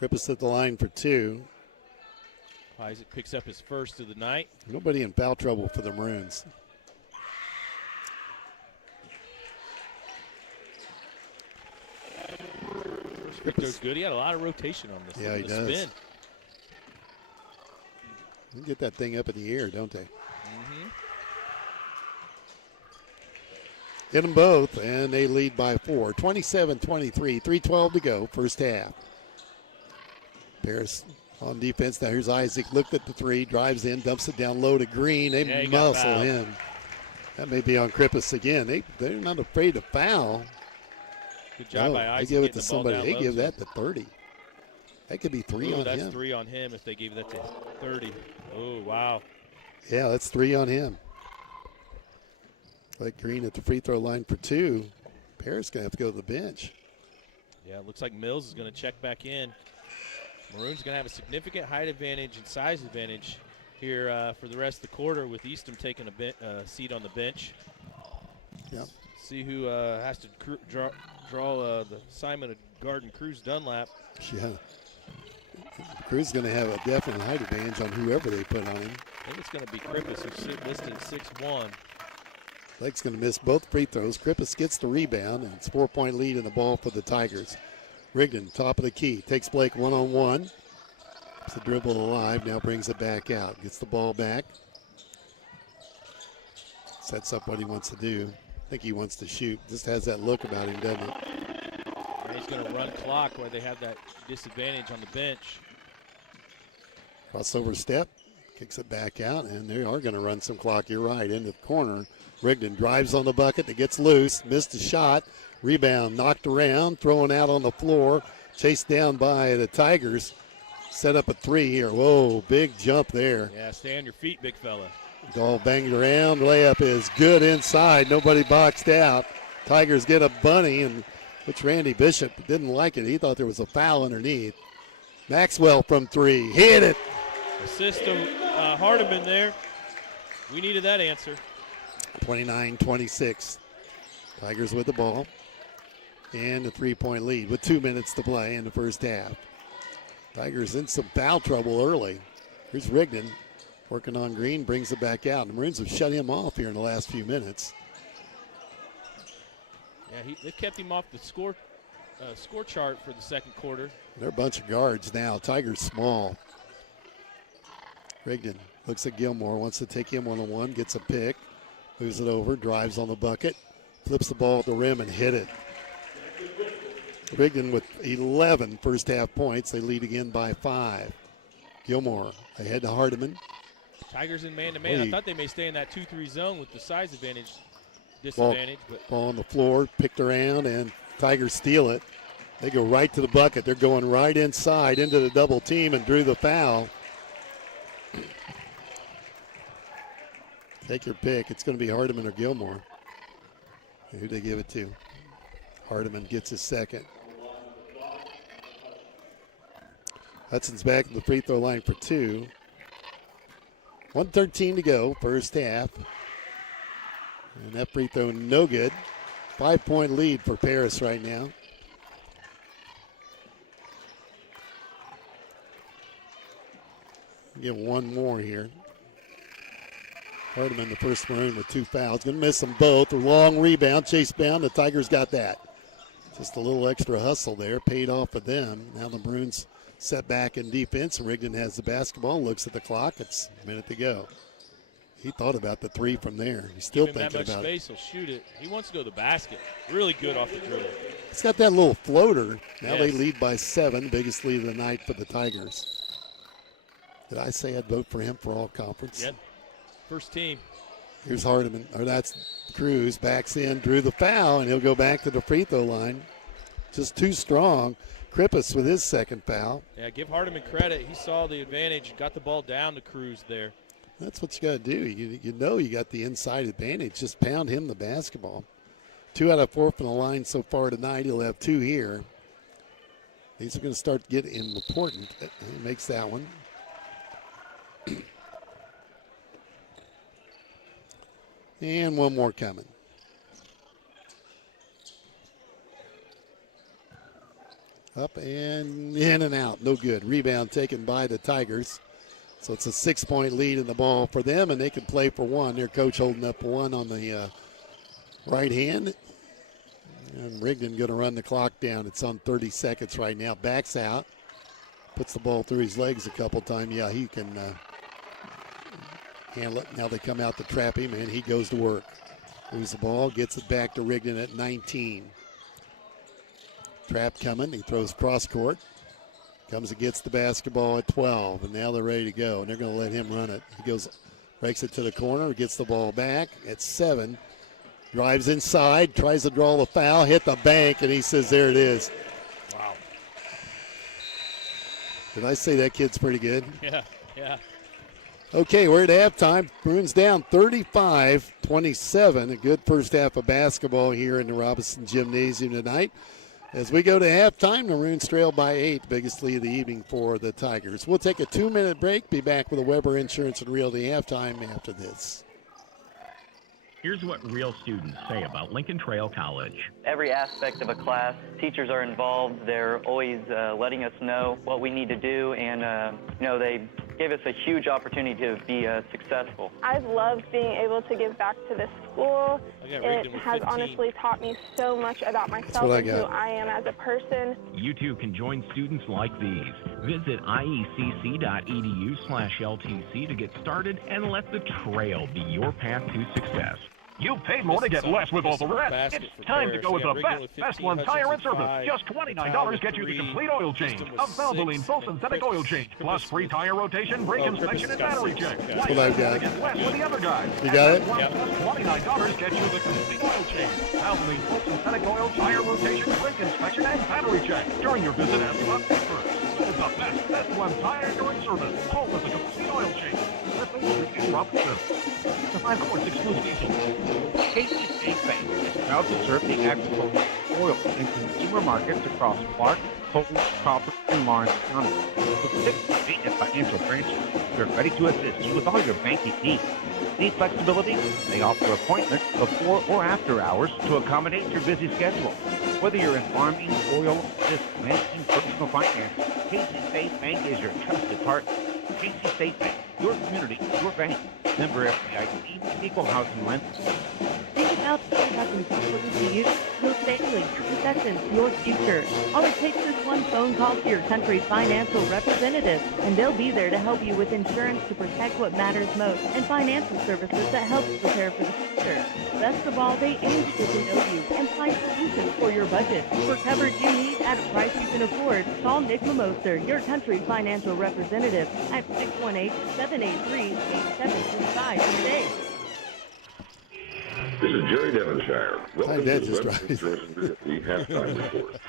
Krippus at the line for 2. Isaac picks up his first of the night. Nobody in foul trouble for the Maroons. First free throw's good. He had a lot of rotation on this. Yeah, he does. Spin. They get that thing up in the air, don't they? Mm-hmm. Hit them both, and they lead by 4. 27-23, 3:12 to go, first half. Paris on defense. Now here's Isaac. Looked at the 3, drives in, dumps it down low to Green. They muscle him. That may be on Krippus again. They're not afraid to foul. Good job by Isaac. They give it to somebody. They give that to 30. That could be 3 on him. That's 3 on him if they gave that to 30. Oh, wow. Yeah, that's 3 on him. Like Green at the free throw line for 2. Paris going to have to go to the bench. Yeah, it looks like Mills is going to check back in. Maroons going to have a significant height advantage and size advantage here for the rest of the quarter, with Eastham taking a seat on the bench. Yep. See who has to draw the assignment of Garden Cruz Dunlap. Yeah. Cruz is going to have a definite height advantage on whoever they put on him. I think it's going to be Krippus, who's listed 6'1". Blake's going to miss both free throws. Krippus gets the rebound, and it's a 4-point lead in the ball for the Tigers. Rigdon, top of the key, takes Blake one-on-one. It's a dribble alive, now brings it back out. Gets the ball back. Sets up what he wants to do. I think he wants to shoot. Just has that look about him, doesn't it? And he's going to run clock where they have that disadvantage on the bench. Crossover step, kicks it back out, and they are going to run some clock. You're right, into the corner. Rigdon drives on the bucket. It gets loose. Missed a shot. Rebound knocked around. Thrown out on the floor. Chased down by the Tigers. Set up a 3 here. Whoa, big jump there. Yeah, stay on your feet, big fella. Ball banged around. Layup is good inside. Nobody boxed out. Tigers get a bunny, and which Randy Bishop didn't like it. He thought there was a foul underneath. Maxwell from 3. Hit it. Assist to Hardiman there. We needed that answer. 29-26. Tigers with the ball. And a 3-point lead with 2 minutes to play in the first half. Tigers in some foul trouble early. Here's Rigdon working on Green, brings it back out. The Maroons have shut him off here in the last few minutes. Yeah, they've kept him off the score chart for the second quarter. They're a bunch of guards now. Tigers small. Rigdon looks at Gilmore, wants to take him one-on-one, gets a pick, moves it over, drives on the bucket, flips the ball at the rim and hit it. Rigdon with 11 first half points. They lead again by 5. Gilmore ahead to Hardiman. Tigers in man-to-man. I thought they may stay in that 2-3 zone with the size disadvantage. Ball on the floor, picked around, and Tigers steal it. They go right to the bucket. They're going right inside into the double team and drew the foul. Take your pick. It's going to be Hardiman or Gilmore. Who they give it to? Hardiman gets his second. Hudson's back at the free throw line for 2. 1:13 to go, first half. And that free throw no good. 5-point lead for Paris right now. Get one more here. Hardiman, the first Maroon with 2 fouls. Going to miss them both. A long rebound, chase bound. The Tigers got that. Just a little extra hustle there. Paid off for them. Now the Maroons set back in defense. Rigdon has the basketball, looks at the clock. It's a minute to go. He thought about the 3 from there. He's still thinking about it. That much space, he'll shoot it. He wants to go to the basket. Really good off the dribble. He's got that little floater. Now Yes. they lead by 7. Biggest lead of the night for the Tigers. Did I say I'd vote for him for all conference? Yep. First team. Here's Hardiman, or that's Cruz, backs in, drew the foul, and he'll go back to the free throw line. Just too strong. Krippus with his second foul. Yeah, give Hardiman credit. He saw the advantage, got the ball down to Cruz there. That's what you got to do. You know you got the inside advantage. Just pound him the basketball. 2 out of 4 from the line so far tonight. He'll have 2 here. These are going to start getting important. He makes that one. And one more coming. Up and in and out. No good. Rebound taken by the Tigers. So it's a 6-point lead in the ball for them, and they can play for one. Their coach holding up one on the right hand. And Rigdon going to run the clock down. It's on 30 seconds right now. Backs out. Puts the ball through his legs a couple times. Yeah, he can handle it. Now they come out to trap him, and he goes to work. Moves the ball, gets it back to Rigdon at 19. Trap coming. He throws cross court. Comes and gets the basketball at 12, and now they're ready to go, and they're going to let him run it. He goes, breaks it to the corner, gets the ball back at 7. Drives inside, tries to draw the foul, hit the bank, and he says, there it is. Wow. Did I say that kid's pretty good? Yeah. Okay, we're at halftime. Maroons down 35-27. A good first half of basketball here in the Robinson Gymnasium tonight. As we go to halftime, the Maroons trail by 8, biggest lead of the evening for the Tigers. We'll take a 2-minute break, be back with a Weber Insurance and Realty halftime after this. Here's what real students say about Lincoln Trail College. Every aspect of a class, teachers are involved. They're always letting us know what we need to do, and they gave us a huge opportunity to be successful. I've loved being able to give back to this school. It has honestly taught me so much about myself and who I am as a person. You too can join students like these. Visit iecc.edu/LTC to get started and let the trail be your path to success. You paid more to get less with all the rest. It's time to go with the best one tire and service. Just $29 gets you the complete oil change of Valvoline full synthetic oil change, plus free tire rotation, brake inspection, and battery check. That's what I've got. Get less with the other guys. You got it? Plus $29 gets you the complete oil change. Valvoline full synthetic oil, tire rotation, brake inspection, and battery check. During your visit at the first. It's the best one tire and service. All with the complete oil change. Robinson. The 5 quarts exclusive diesel. Casey State Bank is proud to serve the agricultural, oil, and consumer markets across Clark, Colton, Crawford, and Lawrence County. With 6 convenient financial branches, we're ready to assist you with all your banking needs. Need flexibility? They offer appointments before or after hours to accommodate your busy schedule. Whether you're in farming, oil, just managing personal finance, Casey State Bank is your trusted partner. Casey State Bank, your community, your bank. Member FDIC, equal housing lender. Think about what's important to you, your family, your possessions, your future. All it takes is one phone call to your country's financial representative, and they'll be there to help you with insurance to protect what matters most and financial services that help you prepare for the future. Best of all, they aim to get to know you and find solutions for your budget. For coverage you need at a price you can afford, call Nick Mimoser, your country's financial representative, at 618-783-8725 today. This is Jerry Devonshire. Welcome to the just Weber Insurance and Realty halftime report.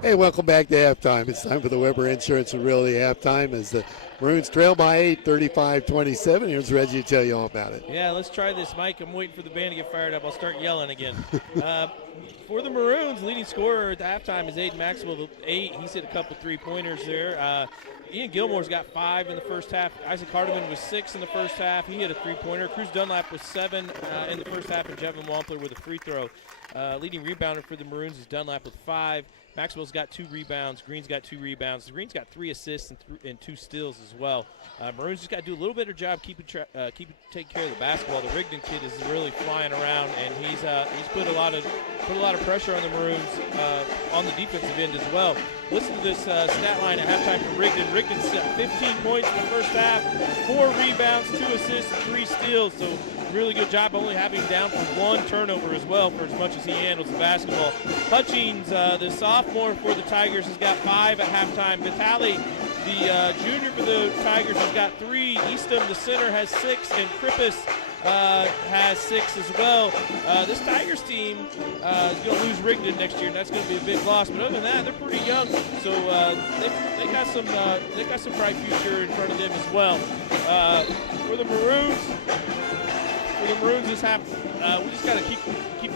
Hey, welcome back to halftime. It's time for the Weber Insurance and Realty halftime as the Maroons trail by 8, 35-27. Here's Reggie to tell you all about it. Yeah, let's try this, Mike. I'm waiting for the band to get fired up. I'll start yelling again. For the Maroons, leading scorer at halftime is Aiden Maxwell, 8. He's hit a couple three-pointers there. Ian Gilmore's got 5 in the first half. Isaac Hardiman was 6 in the first half. He hit a three-pointer. Cruz Dunlap was 7 in the first half, and Jevin Wampler with a free throw. Leading rebounder for the Maroons is Dunlap with 5. Maxwell's got 2 rebounds. Green's got 2 rebounds. Green's got 3 assists and 2 steals as well. Maroons just got to do a little better job taking care of the basketball. The Rigdon kid is really flying around, and he's put a lot of pressure on the Maroons on the defensive end as well. Listen to this stat line at halftime for Rigdon. Rigdon's got 15 points in the first half, 4 rebounds, 2 assists, and 3 steals. So really good job only having down for 1 turnover as well for as much as he handles the basketball. Hutchings, the sophomore for the Tigers, has got 5 at halftime. Vitale, the junior for the Tigers, has got 3. Eastham, the center, has 6, and Krippus has 6 as well. This Tigers team is going to lose Rigdon next year, and that's going to be a big loss. But other than that, they're pretty young, so they got some bright future in front of them as well. For the Maroons this half, we just got to keep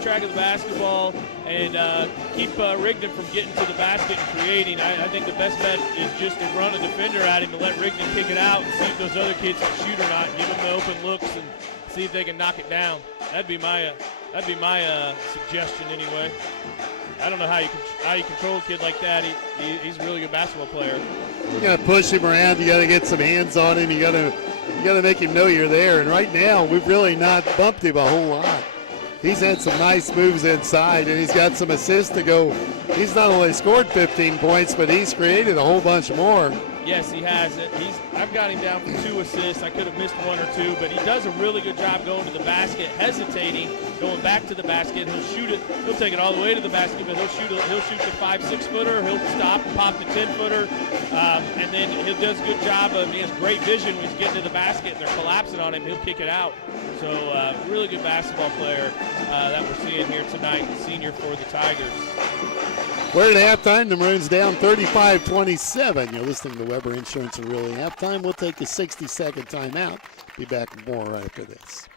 track of the basketball and keep Rigdon from getting to the basket and creating. I think the best bet is just to run a defender at him and let Rigdon kick it out and see if those other kids can shoot or not. Give them the open looks and see if they can knock it down. That'd be my suggestion anyway. I don't know how you control a kid like that. He's a really good basketball player. You got to push him around. You got to get some hands on him. You got to make him know you're there. And right now, we've really not bumped him a whole lot. He's had some nice moves inside, and he's got some assists to go. He's not only scored 15 points, but he's created a whole bunch more. Yes, he has. I've got him down for 2 assists. I could have missed 1 or 2, but he does a really good job going to the basket, hesitating, going back to the basket. He'll shoot it. He'll take it all the way to the basket, but he'll shoot the 5-6 footer. He'll stop and pop the 10 footer, and then he does a good job of. He has great vision when he's getting to the basket and they're collapsing on him. He'll kick it out. So really good basketball player that we're seeing here tonight, senior for the Tigers. We're at halftime. The Maroons down 35-27. You're listening to Weber Insurance and Really Halftime. We'll take a 60-second timeout. Be back with more right after this.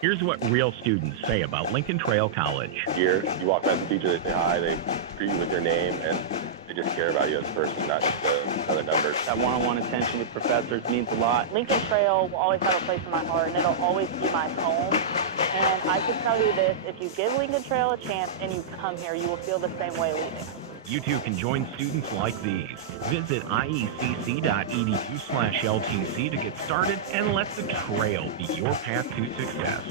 Here's what real students say about Lincoln Trail College. Here, you walk by the teacher, they say hi, they greet you with your name, and they just care about you as a person, not just another number. That one-on-one attention with professors means a lot. Lincoln Trail will always have a place in my heart, and it'll always be my home. And I can tell you this, if you give Lincoln Trail a chance and you come here, you will feel the same way we do. You too can join students like these. Visit iecc.edu/LTC to get started and let the trail be your path to success.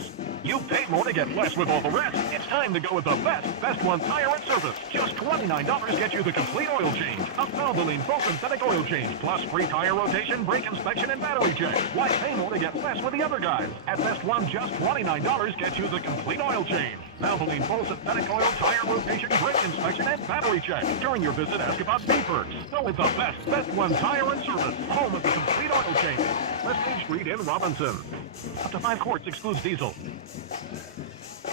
You pay more to get less with all the rest. It's time to go with the best one tire and service. Just $29 gets you the complete oil change, a Valvoline full synthetic oil change, plus free tire rotation, brake inspection, and battery check. Why pay more to get less with the other guys? At Best One, just $29 gets you the complete oil change, Valvoline full synthetic oil, tire rotation, brake inspection, and battery check. During your visit, ask about B-Perks. Go with the best one tire and service, home of the complete oil change. Prestige Street in Robinson. Up to 5 quarts excludes diesel.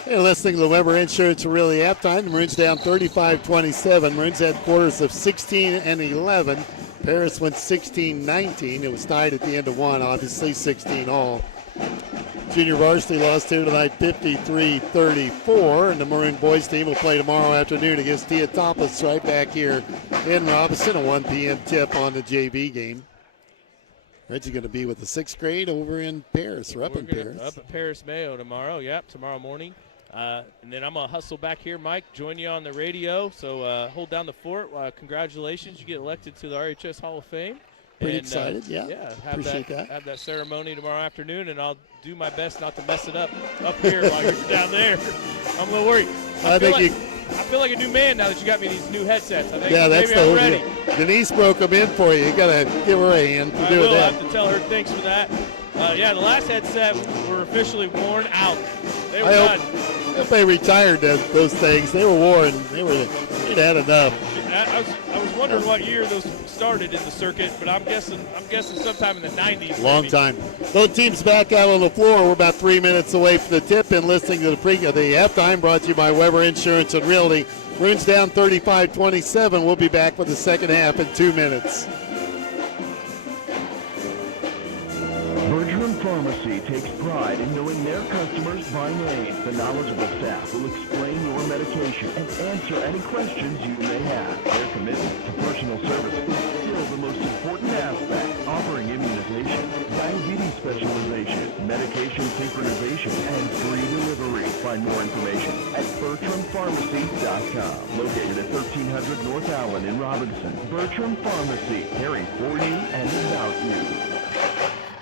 Hey, listening to the Weber Insurance Really Halftime. The Maroons down 35-27. Maroons had quarters of 16 and 11. Paris went 16-19. It was tied at the end of 1, obviously 16 all. Junior Varsity lost here tonight 53-34, and the Maroon boys team will play tomorrow afternoon against Teotopos right back here in Robinson, a 1 p.m. tip on the JV game. Reggie's going to be with the 6th grade over in Paris, or up in Paris. Up at Paris Mayo tomorrow, tomorrow morning. And then I'm going to hustle back here, Mike, join you on the radio. So hold down the fort. Congratulations, you get elected to the RHS Hall of Fame. Pretty excited, Appreciate that. Have that ceremony tomorrow afternoon, and I'll do my best not to mess it up here while you're down there. I'm a little worried. I feel like a new man now that you got me these new headsets. I think that's maybe I'm ready. Denise broke them in for you. You got to give her a hand to do that. I have to tell her thanks for that. The last headset were officially worn out. They were done. If they retired those things, they were worn. They'd had enough. I was wondering what year those started in the circuit, but I'm guessing sometime in the 90s. Long time. Both teams back out on the floor. We're about 3 minutes away from the tip and listening to the halftime brought to you by Weber Insurance and Realty. Maroons down 35-27. We'll be back with the second half in 2 minutes. Bertram Pharmacy takes pride in knowing their customers by name. The knowledgeable staff will explain your medication and answer any questions you may have. Their commitment to personal service is still the most important aspect, offering immunization, diabetes specialization, medication synchronization, and free delivery. Find more information at BertramPharmacy.com. Located at 1300 North Allen in Robinson. Bertram Pharmacy, caring for you and about you.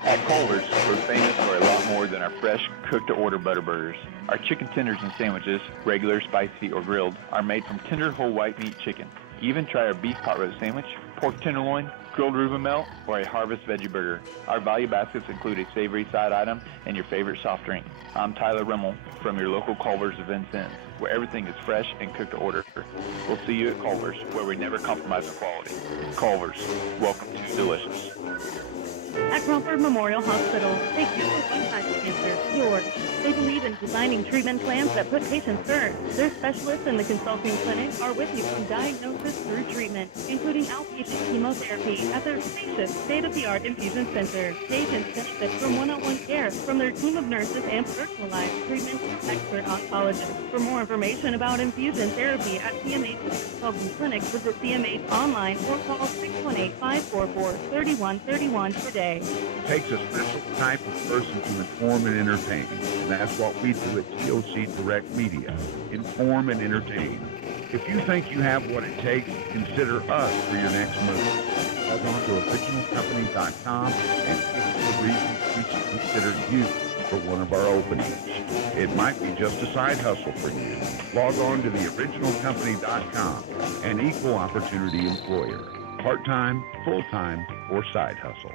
At Culver's, we're famous for a lot more than our fresh, cooked-to-order butter burgers. Our chicken tenders and sandwiches, regular, spicy, or grilled, are made from tender whole white meat chicken. Even try our beef pot roast sandwich, pork tenderloin, grilled Reuben melt, or a harvest veggie burger. Our value baskets include a savory side item and your favorite soft drink. I'm Tyler Rimmel from your local Culver's of Vincennes, where everything is fresh and cooked to order. We'll see you at Culver's, where we never compromise on quality. Culver's, welcome to delicious. At Crawford Memorial Hospital, they care for one type of cancer, yours. They believe in designing treatment plans that put patients first. Their specialists in the consulting clinic are with you from diagnosis through treatment, including outpatient chemotherapy at their spacious, state-of-the-art infusion center. Patients benefit from one-on-one care from their team of nurses and personalized treatment from expert oncologists. For more information about infusion therapy at CMH's consulting clinic, visit CMH online or call 618-544-3131 today. It takes a special type of person to inform and entertain. And that's what we do at TOC Direct Media. Inform and entertain. If you think you have what it takes, consider us for your next move. Log on to originalcompany.com and give us the reasons we should consider you for one of our openings. It might be just a side hustle for you. Log on to theoriginalcompany.com, an equal opportunity employer. Part-time, full-time, or side hustle.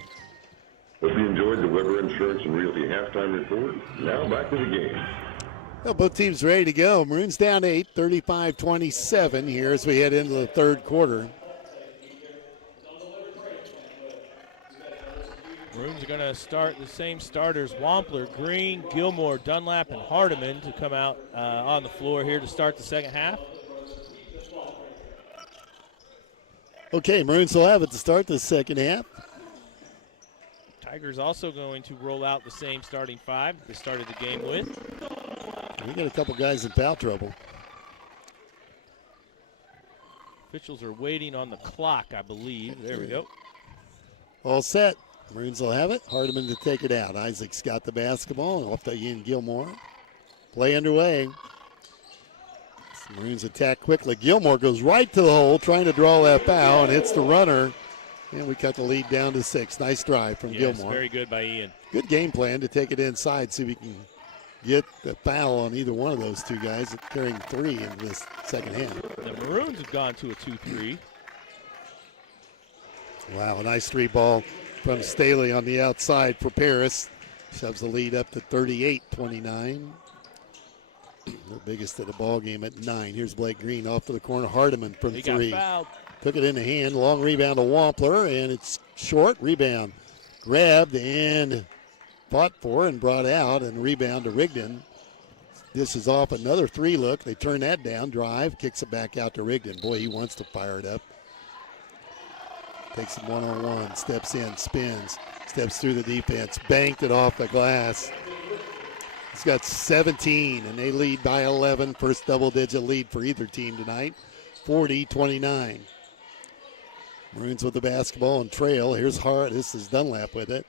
Hope you enjoyed the Weber Insurance and Realty halftime report. Now back to the game. Well, both teams ready to go. Maroons down 8, 35-27 here as we head into the third quarter. Maroons are going to start the same starters: Wampler, Green, Gilmore, Dunlap, and Hardiman to come out on the floor here to start the second half. Okay, Maroons will have it to start the second half. Tigers also going to roll out the same starting five they started the game with. We got a couple guys in foul trouble. Officials are waiting on the clock, I believe. There we go. All set. Maroons will have it. Hardiman to take it out. Isaac's got the basketball. Off to Ian Gilmore. Play underway. The Maroons attack quickly. Gilmore goes right to the hole, trying to draw that foul, and hits the runner. And we cut the lead down to 6. Nice drive from Gilmore. Very good by Ian. Good game plan to take it inside, so we can get the foul on either one of those two guys, carrying 3 in this second half. The Maroons have gone to a 2-3. Wow, a nice 3 ball from Staley on the outside for Paris. Shoves the lead up to 38-29. The biggest of the ball game at 9. Here's Blake Green off to the corner. Hardiman from 3. Got fouled. Took it in the hand. Long rebound to Wampler, and it's short. Rebound grabbed and fought for and brought out, and rebound to Rigdon. This is off another 3 look. They turn that down. Drive, kicks it back out to Rigdon. Boy, he wants to fire it up. Takes him one-on-one, steps in, spins, steps through the defense, banked it off the glass. He's got 17, and they lead by 11. First double-digit lead for either team tonight, 40-29. Maroons with the basketball and trail. Here's Hart. This is Dunlap with it.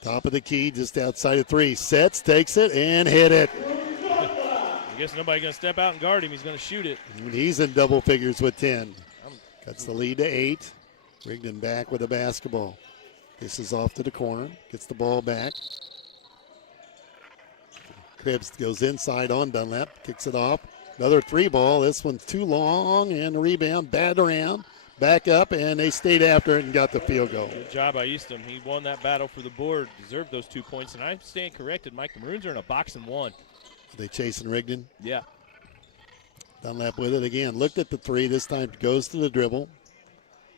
Top of the key, just outside of 3. Sets, takes it, and hit it. I guess nobody's going to step out and guard him. He's going to shoot it. And he's in double figures with 10. Cuts the lead to 8. Rigdon back with the basketball. This is off to the corner. Gets the ball back. Cribbs goes inside on Dunlap. Kicks it off. Another 3 ball. This one's too long, and the rebound. Bat around. Back up, and they stayed after it and got the field goal. Good job by Eastham. He won that battle for the board. Deserved those 2 points. And I stand corrected, Mike. The Maroons are in a box and 1. Are they chasing Rigdon? Yeah. Dunlap with it again. Looked at the 3. This time goes to the dribble.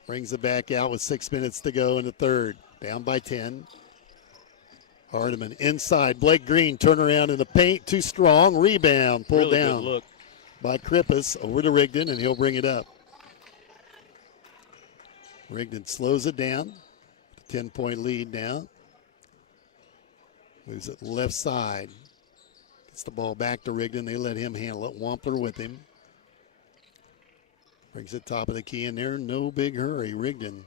Brings it back out with 6 minutes to go in the third. Down by 10. Hardiman inside. Blake Green turnaround in the paint. Too strong. Rebound. Pulled really down good look by Krippus. Over to Rigdon, and he'll bring it up. Rigdon slows it down. 10-point lead now. Moves it left side. Gets the ball back to Rigdon. They let him handle it. Wampler with him. Brings it top of the key in there. No big hurry. Rigdon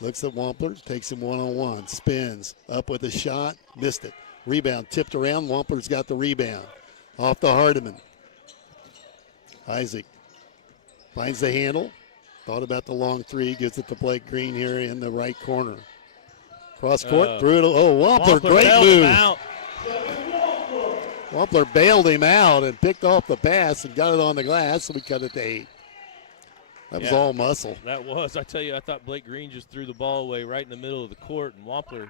looks at Wampler. Takes him one-on-one. Spins. Up with a shot. Missed it. Rebound tipped around. Wampler's got the rebound. Off to Hardiman. Isaac finds the handle. Thought about the long 3. Gives it to Blake Green here in the right corner. Cross court. Threw it. Oh, Wampler great move. Wampler bailed him out and picked off the pass and got it on the glass, so we cut it to 8. That was all muscle. That was. I tell you, I thought Blake Green just threw the ball away right in the middle of the court, and Wampler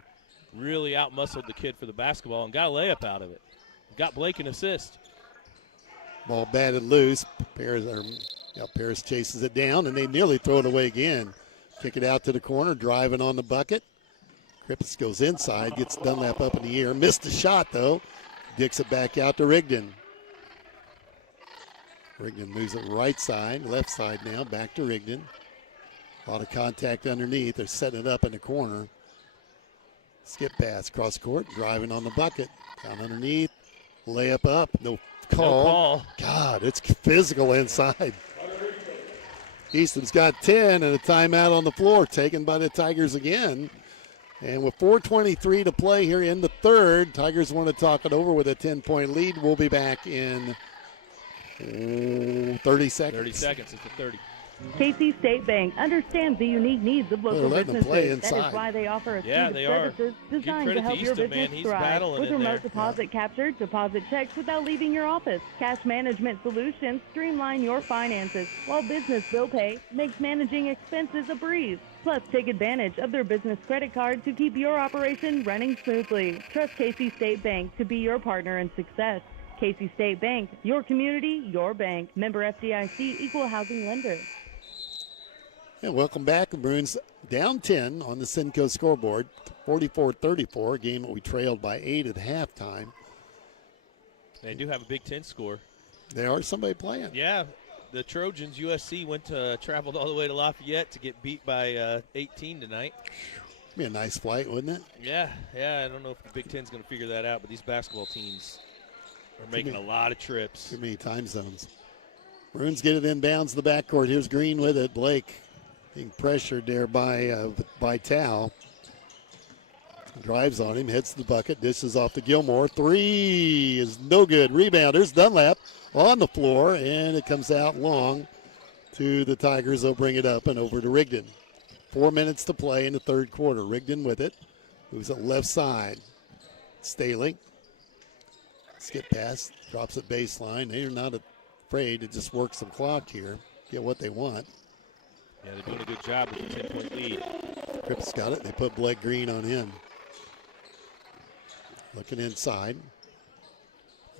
really out-muscled the kid for the basketball and got a layup out of it. Got Blake an assist. Ball batted loose. Paris chases it down, and they nearly throw it away again. Kick it out to the corner, driving on the bucket. Krippus goes inside, gets Dunlap up in the air. Missed the shot, though. Dicks it back out to Rigdon. Rigdon moves it right side, left side now, back to Rigdon. A lot of contact underneath. They're setting it up in the corner. Skip pass, cross court, driving on the bucket. Down underneath, layup up, no call. No call. God, it's physical inside. Easton's got 10 and a timeout on the floor taken by the Tigers again. And with 4:23 to play here in the third, Tigers want to talk it over with a 10-point lead. We'll be back in 30 seconds. 30 seconds. It's a 30. KC State Bank understands the unique needs of local businesses. That is why they offer a suite of services designed to help your business thrive. With remote deposit capture, deposit checks without leaving your office. Cash management solutions streamline your finances, while business bill pay makes managing expenses a breeze. Plus, take advantage of their business credit card to keep your operation running smoothly. Trust KC State Bank to be your partner in success. KC State Bank, your community, your bank. Member FDIC, equal housing lender. Yeah, welcome back. The Maroons down 10 on the Cinco scoreboard, 44-34, a game that we trailed by 8 at halftime. They do have a Big Ten score. They are somebody playing. Yeah, the Trojans, USC, traveled all the way to Lafayette to get beat by 18 tonight. Be a nice flight, wouldn't it? Yeah. I don't know if the Big Ten's going to figure that out, but these basketball teams are making a lot of trips. Too many time zones. Maroons get it inbounds the backcourt. Here's Green with it. Blake being pressured there by Tal. Drives on him, hits the bucket, dishes off to Gilmore. Three is no good. Rebound. There's Dunlap on the floor, and it comes out long to the Tigers. They'll bring it up and over to Rigdon. 4 minutes to play in the third quarter. Rigdon with it. Moves it left side. Staley. Skip pass. Drops it baseline. They're not afraid to just work some clock here. Get what they want. Yeah, they're doing a good job with the 10-point lead. Cripps got it. They put Blake Green on him. Looking inside.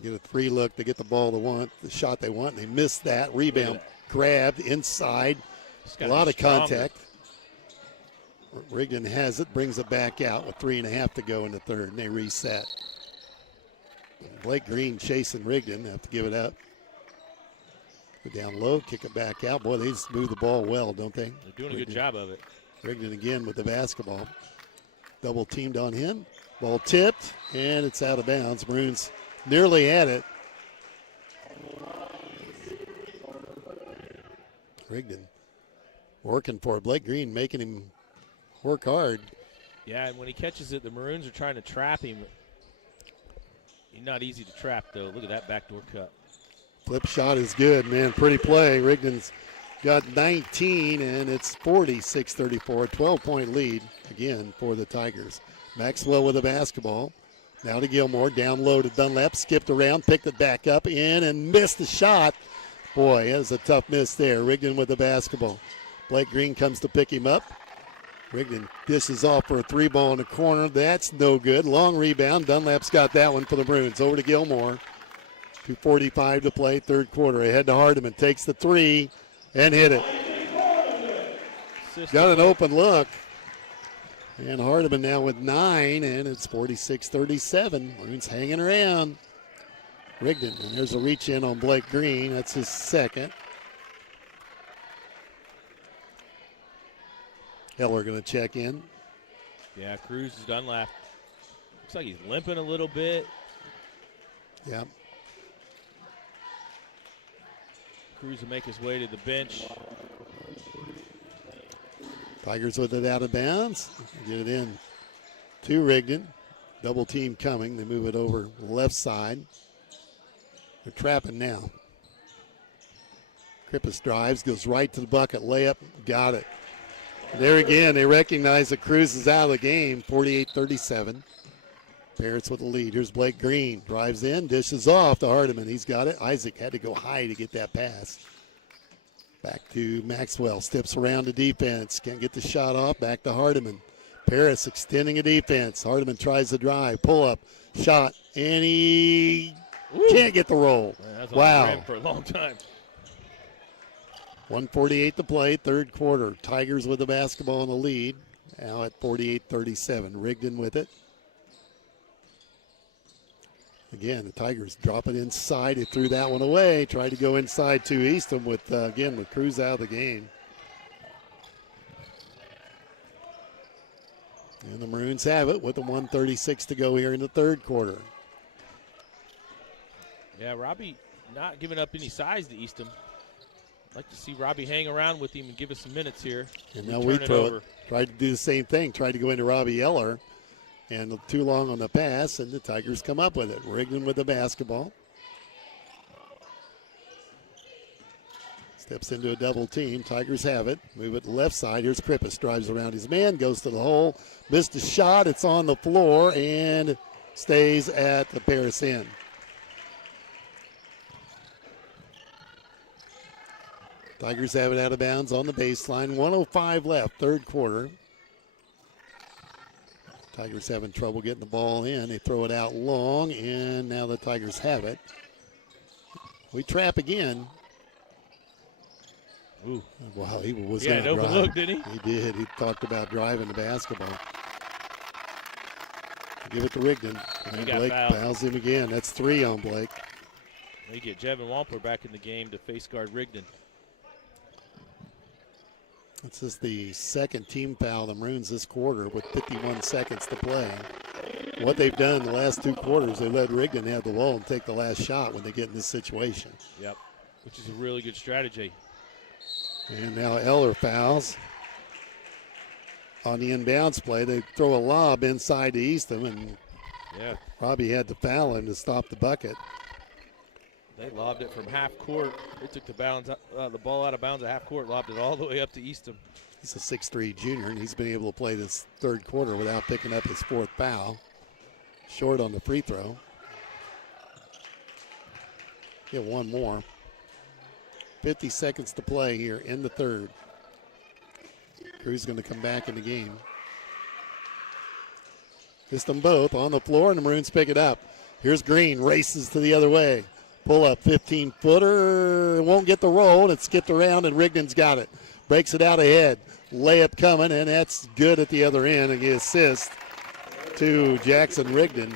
Get a three look. They get the ball they want, the shot they want. They missed that. Rebound grabbed inside. A lot of contact. Rigdon has it, brings it back out with 3.5 to go in the third, and they reset. Blake Green chasing Rigdon. Have to give it up. Go down low, kick it back out. Boy, they just move the ball well, don't they? They're doing a good job of it. Rigdon again with the basketball. Double teamed on him. Ball tipped, and it's out of bounds. Maroons nearly had it. Rigdon working for it. Blake Green making him work hard. Yeah, and when he catches it, the Maroons are trying to trap him. He's not easy to trap, though. Look at that backdoor cut. Flip shot is good, man. Pretty play. Rigdon's got 19, and it's 46-34. 12-point lead, again, for the Tigers. Maxwell with the basketball. Now to Gilmore. Down low to Dunlap. Skipped around, picked it back up, in, and missed the shot. Boy, that was a tough miss there. Rigdon with the basketball. Blake Green comes to pick him up. Rigdon dishes off for a three ball in the corner. That's no good. Long rebound. Dunlap's got that one for the Maroons. Over to Gilmore. 2:45 to play, third quarter. Ahead to Hardiman. Takes the three and hit it. Got an open look. And Hardiman now with 9, and it's 46-37. Maroons hanging around. Rigdon, and there's a reach in on Blake Green. That's his second. Heller going to check in. Yeah, Cruz is Dunlap. Looks like he's limping a little bit. Yeah. Cruz will make his way to the bench. Tigers with it out of bounds. Get it in to Rigdon. Double team coming. They move it over left side. They're trapping now. Krippus drives, goes right to the bucket. Layup, got it. There again, they recognize that Cruz is out of the game. 48-37. Parrots with the lead. Here's Blake Green. Drives in, dishes off to Hardiman. He's got it. Isaac had to go high to get that pass. Back to Maxwell. Steps around the defense. Can't get the shot off. Back to Hardiman. Paris extending a defense. Hardiman tries to drive. Pull up. Shot. And he can't get the roll. Man, wow. For a long time. 1:48 to play, third quarter. Tigers with the basketball in the lead. Now at 48-37. Rigdon with it. Again, the Tigers drop it inside. He threw that one away. Tried to go inside to Eastham with, again, with Cruz out of the game. And the Maroons have it with the 1:36 to go here in the third quarter. Yeah, Robbie not giving up any size to Eastham. I'd like to see Robbie hang around with him and give us some minutes here. And now we throw it. Tried to do the same thing. Tried to go into Robbie Eller. And too long on the pass, and the Tigers come up with it. Rigdon with the basketball. Steps into a double team. Tigers have it. Move it left side. Here's Krippus. Drives around his man. Goes to the hole. Missed a shot. It's on the floor and stays at the Paris end. Tigers have it out of bounds on the baseline. 1:05 left, third quarter. Tigers having trouble getting the ball in. They throw it out long, and now the Tigers have it. We trap again. Ooh. Wow, he was going to drive. Look, did he? He did. He talked about driving the basketball. Give it to Rigdon. And Blake fouls him again. That's 3 on Blake. They get Jevin Wampler back in the game to face guard Rigdon. This is the second team foul of the Maroons this quarter with 51 seconds to play. What they've done in the last 2 quarters, they let Rigdon have the ball and take the last shot when they get in this situation. Yep, which is a really good strategy. And now Eller fouls on the inbounds play. They throw a lob inside to Eastham, and Robbie had to foul him to stop the bucket. They lobbed it from half court. They took the ball out of bounds at half court, lobbed it all the way up to Eastham. He's a 6'3" junior, and he's been able to play this third quarter without picking up his 4th foul. Short on the free throw. Get one more. 50 seconds to play here in the third. Crew's going to come back in the game. Missed them both on the floor, and the Maroons pick it up. Here's Green, races to the other way. Pull up 15-footer, won't get the roll, and it's skipped around, and Rigdon's got it. Breaks it out ahead. Layup coming, and that's good at the other end, and the assist to Jackson Rigdon.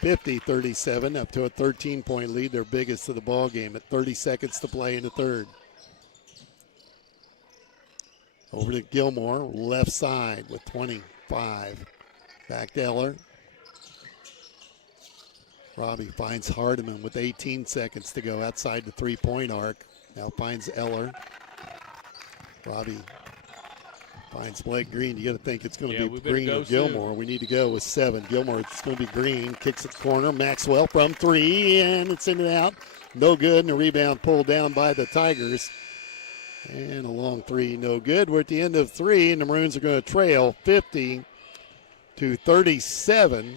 50-37, up to a 13-point lead, their biggest of the ball game at 30 seconds to play in the third. Over to Gilmore, left side with 25. Back to Eller. Robbie finds Hardiman with 18 seconds to go outside the three-point arc. Now finds Eller. Robbie finds Blake Green. You got to think it's going to be Green or Gilmore. We need to go with 7. Gilmore, it's going to be Green. Kicks it corner. Maxwell from 3, and it's in and out. No good, and a rebound pulled down by the Tigers. And a long 3, no good. We're at the end of 3, and the Maroons are going to trail 50-37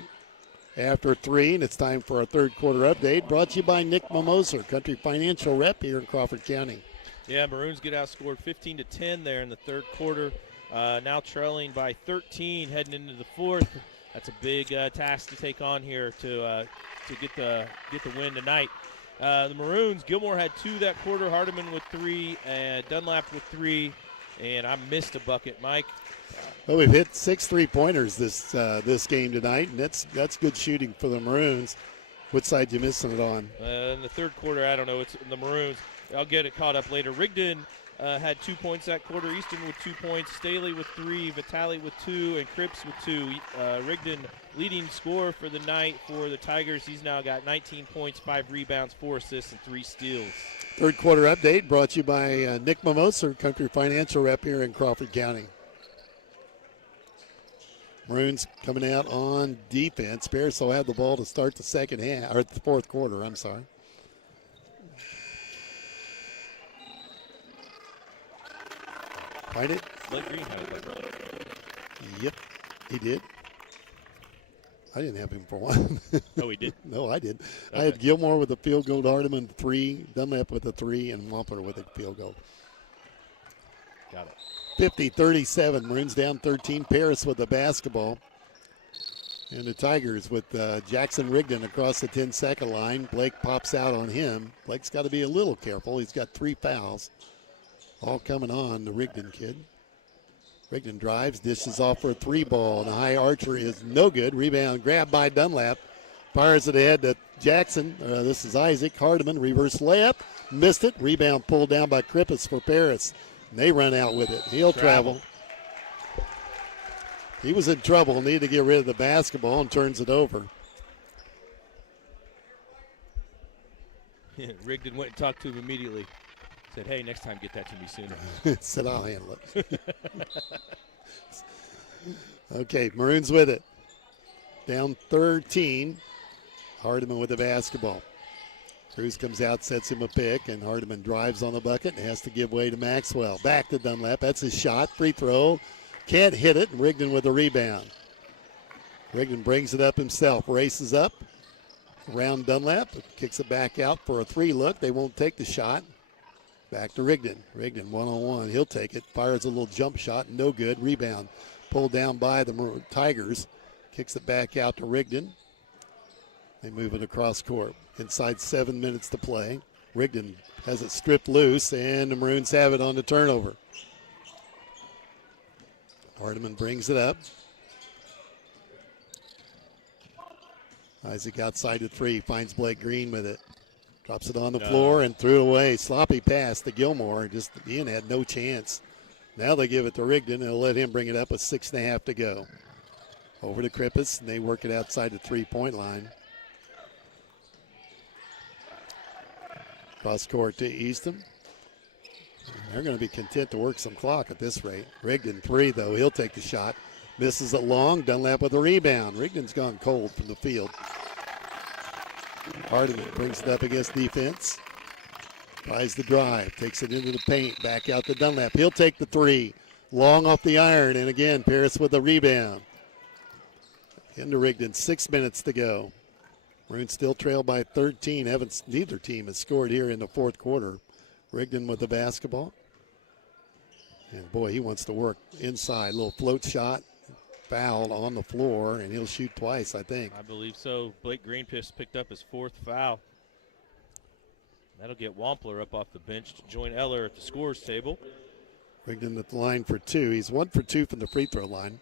after 3, and it's time for our third quarter update, brought to you by Nick Mimosa, Country Financial Rep here in Crawford County. Yeah, Maroons get outscored 15-10 there in the third quarter. Now trailing by 13 heading into the fourth. That's a big task to take on here to get the win tonight. The Maroons, Gilmore had 2 that quarter, Hardiman with 3, and Dunlap with 3, and I missed a bucket, Mike. Well, we've hit 6 3-pointers this game tonight, and that's good shooting for the Maroons. What side you missing it on? In the third quarter, I don't know. It's the Maroons. I'll get it caught up later. Rigdon had 2 points that quarter. Easton with 2 points. Staley with 3. Vitale with 2. And Cripps with 2. Rigdon leading scorer for the night for the Tigers. He's now got 19 points, 5 rebounds, 4 assists, and 3 steals. Third quarter update brought to you by Nick Mimosa, Country Financial Rep here in Crawford County. Maroons coming out on defense. Paris will have the ball to start the second half, or the fourth quarter, I'm sorry. Find it? Blake Green had it early. Yep, he did. I didn't have him for one. Oh, he did? No, I did. Okay. I had Gilmore with a field goal, Hardiman 3, Dunlap with a 3, and Wampler with a field goal. Got it. 50-37, Maroons down 13. Paris with the basketball. And the Tigers with Jackson Rigdon across the 10-second line. Blake pops out on him. Blake's got to be a little careful. He's got 3 fouls. All coming on the Rigdon kid. Rigdon drives, dishes off for a 3-ball. And the high archer is no good. Rebound grabbed by Dunlap. Fires it ahead to Jackson. This is Isaac. Hardiman, reverse layup. Missed it. Rebound pulled down by Krippus for Paris. And they run out with it. He'll travel. He was in trouble, needed to get rid of the basketball, and turns it over. Rigdon went and talked to him immediately. Said, hey, next time get that to me sooner. Said, I'll handle it. Okay, Maroons with it. Down 13. Hardiman with the basketball. Cruz comes out, sets him a pick, and Hardiman drives on the bucket and has to give way to Maxwell. Back to Dunlap. That's his shot. Free throw. Can't hit it. And Rigdon with the rebound. Rigdon brings it up himself. Races up around Dunlap. Kicks it back out for a three look. They won't take the shot. Back to Rigdon. Rigdon one-on-one. He'll take it. Fires a little jump shot. No good. Rebound. Pulled down by the Tigers. Kicks it back out to Rigdon. They move it across court. Inside 7 minutes to play. Rigdon has it stripped loose, and the Maroons have it on the turnover. Hardiman brings it up. Isaac outside the three, finds Blake Green with it. Drops it on the floor and threw it away. Sloppy pass to Gilmore. Just Ian had no chance. Now they give it to Rigdon, and they'll let him bring it up with 6.5 to go. Over to Krippus, and they work it outside the three-point line. Cross court to Easton. They're going to be content to work some clock at this rate. Rigdon three, though. He'll take the shot. Misses it long. Dunlap with a rebound. Rigdon's gone cold from the field. Hardiman brings it up against defense. Tries the drive. Takes it into the paint. Back out to Dunlap. He'll take the three. Long off the iron. And again, Paris with a rebound. Into Rigdon. 6 minutes to go. Maroons still trail by 13. Neither team has scored here in the fourth quarter. Rigdon with the basketball. And boy, he wants to work inside. Little float shot. Foul on the floor, and he'll shoot twice, I think. I believe so. Blake Greenpiss picked up his fourth foul. That'll get Wampler up off the bench to join Eller at the scorers table. Rigdon at the line for two. He's 1 for 2 from the free throw line.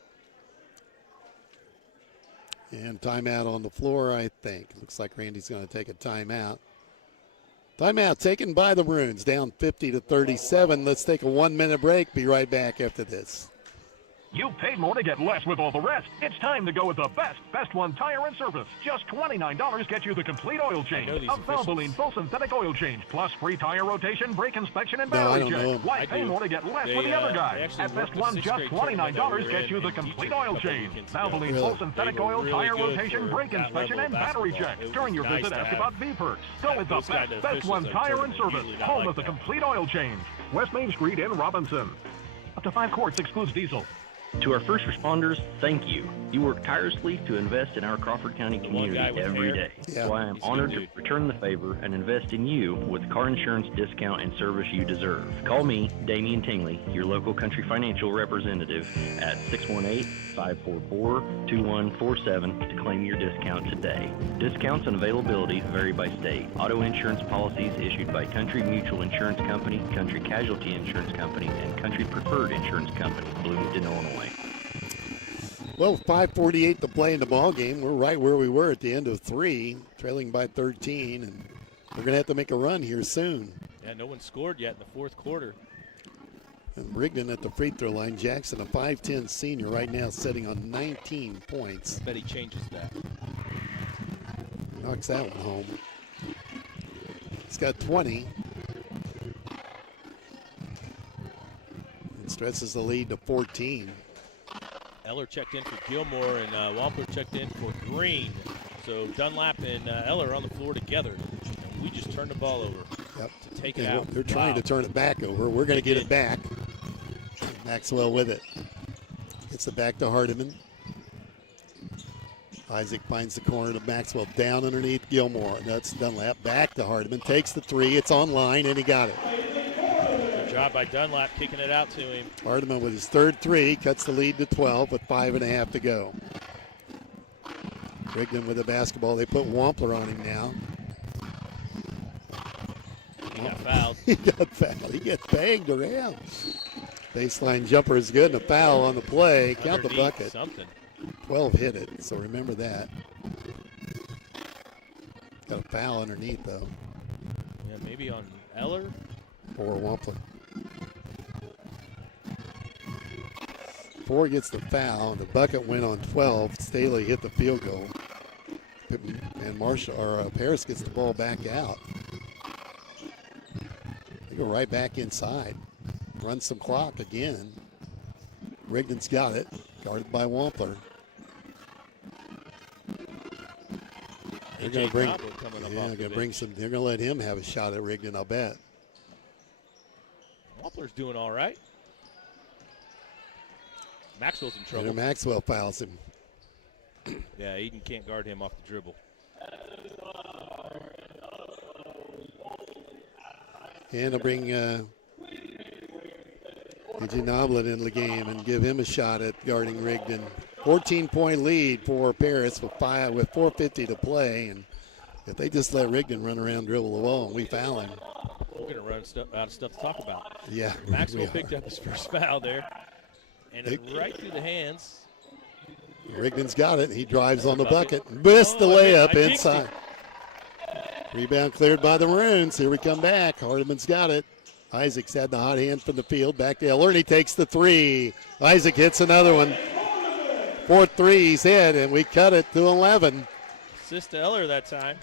And timeout on the floor, I think. Looks like Randy's going to take a timeout. Timeout taken by the Maroons, down 50-37. Let's take a 1-minute break. Be right back after this. You paid more to get less with all the rest. It's time to go with the Best One Tire and Service. Just $29 gets you the complete oil change. A Valvoline full synthetic oil change, plus free tire rotation, brake inspection, and battery check. Why pay more to get less with the other guys? At Best One, just $29 gets you the complete oil change. Valvoline full synthetic oil, tire rotation, brake inspection, and battery check. During your visit, ask about V-Perks. Go with the Best One Tire and Service, home of the complete oil change. West Main Street in Robinson. Up to 5 quarts excludes diesel. To our first responders, thank you. You work tirelessly to invest in our Crawford County community every day. So I am honored to return the favor and invest in you with the car insurance discount and service you deserve. Call me, Damian Tingley, your local Country Financial representative at 618-544-2147 to claim your discount today. Discounts and availability vary by state. Auto insurance policies issued by Country Mutual Insurance Company, Country Casualty Insurance Company, and Country Preferred Insurance Company, Bloomington, Illinois. Well, 5:48 to play in the ball game. We're right where we were at the end of 3, trailing by 13, and we're going to have to make a run here soon. Yeah, no one scored yet in the fourth quarter. And Rigdon at the free throw line. Jackson, a 5'10 senior, right now sitting on 19 points. I bet he changes that. Knocks that one home. He's got 20. And stretches the lead to 14. Eller checked in for Gilmore, and Wampler checked in for Green. So Dunlap and Eller on the floor together. And we just turned the ball over to take it out. They're trying to turn it back over. We're going to get it back. Maxwell with it. Gets it back to Hardiman. Isaac finds the corner to Maxwell. Down underneath Gilmore. That's Dunlap. Back to Hardiman. Takes the three. It's online, and he got it. Good job by Dunlap kicking it out to him. Hardiman with his third three cuts the lead to 12 with 5.5 to go. Rigdon with the basketball. They put Wampler on him now. He got fouled. He got fouled. He gets banged around. Baseline jumper is good, and a foul on the play. Count the bucket. Something. 12 hit it, so remember that. Got a foul underneath, though. Yeah, maybe on Eller. Or Wampler. 4 gets the foul. The bucket went on 12. Staley hit the field goal. And Paris gets the ball back out. They go right back inside. Run some clock again. Rigdon's got it. Guarded by Wampler. They're going to bring some. They're going to let him have a shot at Rigdon, I'll bet. Wampler's doing all right. Maxwell's in trouble. And Maxwell fouls him. Yeah, Eden can't guard him off the dribble. And they'll bring AJ Noblet in the game and give him a shot at guarding Rigdon. 14-point lead for Paris with 4:50 to play. And if they just let Rigdon run around, dribble the ball, and we foul him. We're going to run out of stuff to talk about. Yeah. Maxwell picked up his first foul there. And right through the hands. Rigdon's got it. He drives on the bucket. Missed the layup inside. Rebound cleared by the Maroons. Here we come back. Hardiman's got it. Isaac's had the hot hand from the field. Back to Eller, and he takes the three. Isaac hits another one. 4th three he's hit, and we cut it to 11. Assist to Eller that time.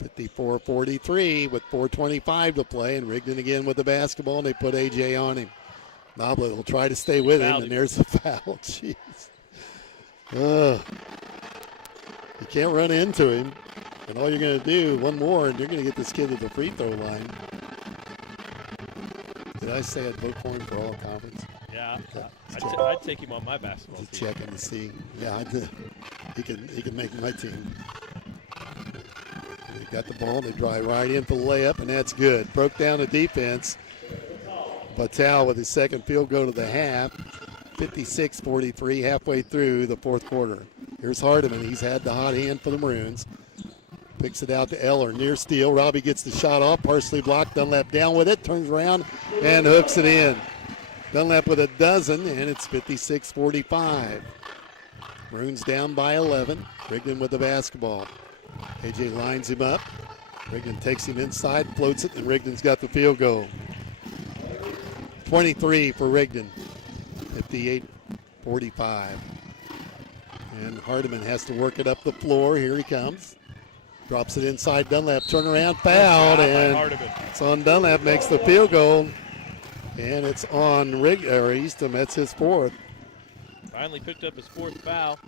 54-43 with 4:25 to play, and Rigdon again with the basketball, and they put AJ on him. Noblet will try to stay with him, and there's a foul. Jeez. You can't run into him. And all you're going to do, one more, and you're going to get this kid to the free throw line. Did I say I'd vote for him for all conference? Yeah, I'd take him on my basketball team. Just checking to see. Yeah, he can make my team. They got the ball, they drive right in for the layup, and that's good. Broke down the defense. Patel with his second field goal to the half. 56-43, halfway through the 4th quarter. Here's Hardiman. He's had the hot hand for the Maroons. Picks it out to Eller. Near steal. Robbie gets the shot off. Partially blocked. Dunlap down with it. Turns around and hooks it in. Dunlap with a dozen, and it's 56-45. Maroons down by 11. Rigdon with the basketball. AJ lines him up. Rigdon takes him inside, floats it, and Rigdon's got the field goal. 23 for Rigdon. 58-45. And Hardiman has to work it up the floor. Here he comes. Drops it inside Dunlap. Turnaround, fouled, and it's on Dunlap. Makes the field goal. And it's on Eastham. That's his 4th. Finally picked up his 4th foul.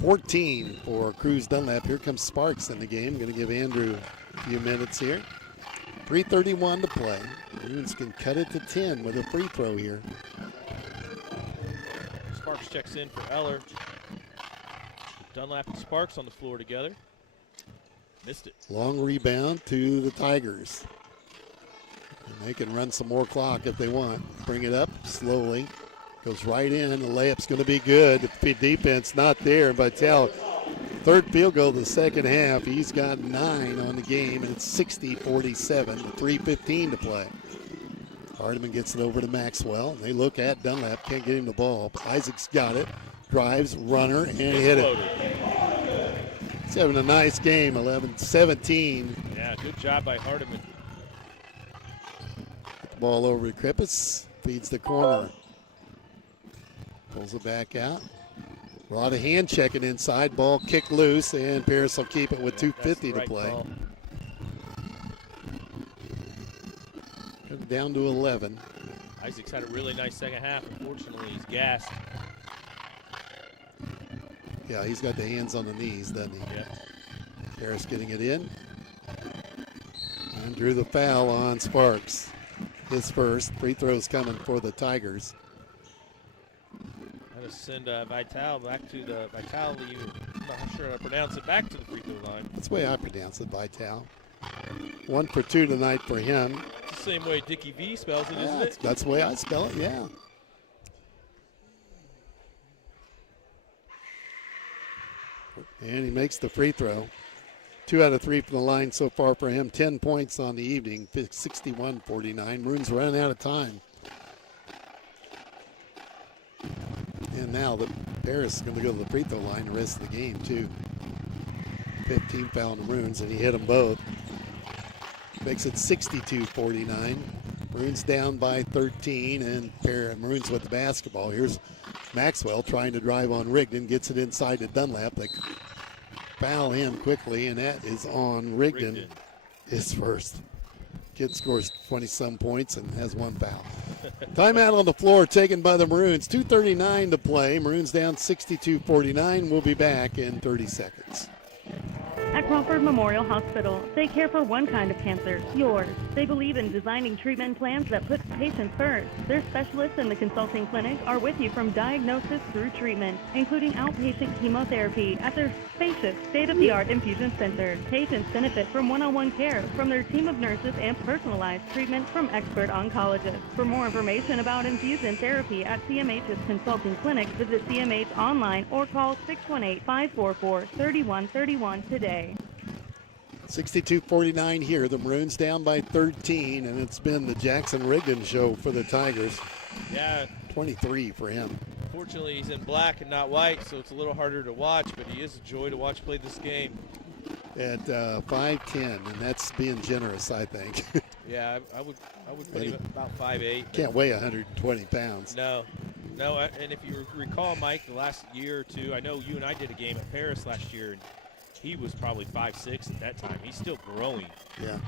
14 for Cruz Dunlap. Here comes Sparks in the game. Going to give Andrew a few minutes here. 3:31 to play. Maroons can cut it to 10 with a free throw here. Sparks checks in for Eller. Dunlap and Sparks on the floor together. Missed it. Long rebound to the Tigers. And they can run some more clock if they want. Bring it up slowly. Goes right in. The layup's going to be good. The defense not there. Vitale, 3rd field goal of the second half. He's got 9 on the game, and it's 60-47 with 3:15 to play. Hardiman gets it over to Maxwell. They look at Dunlap. Can't get him the ball. Isaac's got it. Drives, runner, and hit it. He's having a nice game, 11-17. Yeah, good job by Hardiman. Get the ball over to Krippus. Feeds the corner. Pulls it back out. A lot of hand checking inside. Ball kicked loose, and Paris will keep it with 2:50 to play. Down to 11. Isaac's had a really nice second half. Unfortunately, he's gassed. Yeah, he's got the hands on the knees, doesn't he? Yeah. Harris getting it in. And drew the foul on Sparks. His first. Free throws coming for the Tigers. I'm going to send Vital back to the I'm not sure how to pronounce it, back to the free throw line. That's the way I pronounce it, Vital. 1 for 2 tonight for him. It's the same way Dickie V spells it, isn't it? That's the way I spell it, yeah. And he makes the free throw. 2 out of 3 from the line so far for him. 10 points on the evening, 61-49. Maroons running out of time. And now the Paris is going to go to the free throw line the rest of the game, too. 15 foul on the Maroons, and he hit them both. Makes it 62-49. Maroons down by 13, and Maroons with the basketball. Here's Maxwell trying to drive on Rigdon, gets it inside to Dunlap. They foul him quickly, and that is on Rigdon. His first. Kid scores 20-some points and has 1 foul. Timeout on the floor taken by the Maroons. 2:39 to play. Maroons down 62-49. We'll be back in 30 seconds. At Crawford Memorial Hospital, they care for one kind of cancer, yours. They believe in designing treatment plans that put patients first. Their specialists in the consulting clinic are with you from diagnosis through treatment, including outpatient chemotherapy at their spacious, state-of-the-art infusion center. Patients benefit from one-on-one care from their team of nurses and personalized treatment from expert oncologists. For more information about infusion therapy at CMH's consulting clinic, visit CMH online or call 618-544-3131 today. 62-49 here. The Maroons down by 13, and it's been the Jackson Rigdon show for the Tigers. Yeah. 23 for him. Fortunately, he's in black and not white, so it's a little harder to watch, but he is a joy to watch play this game. At 5'10", and that's being generous, I think. Yeah, I would put him at about 5'8". Can't weigh 120 pounds. No, and if you recall, Mike, the last year or two, I know you and I did a game at Paris last year, and he was probably 5'6" at that time. He's still growing. Yeah.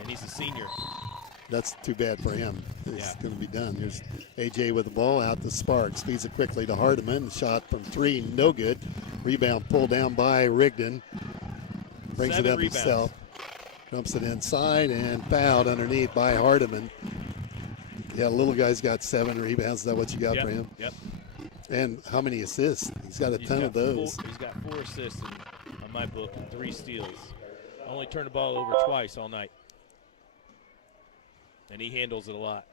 And he's a senior. That's too bad for him. It's going to be done. Here's A.J. with the ball out to Sparks. Feeds it quickly to Hardiman. Shot from three, no good. Rebound pulled down by Rigdon. Brings it up himself. Dumps it inside and fouled underneath by Hardiman. Yeah, little guy's got 7 rebounds. Is that what you got for him? Yep. And how many assists? He's got a ton of those. He's got 4 assists on my book and 3 steals. Only turned the ball over twice all night. And he handles it a lot.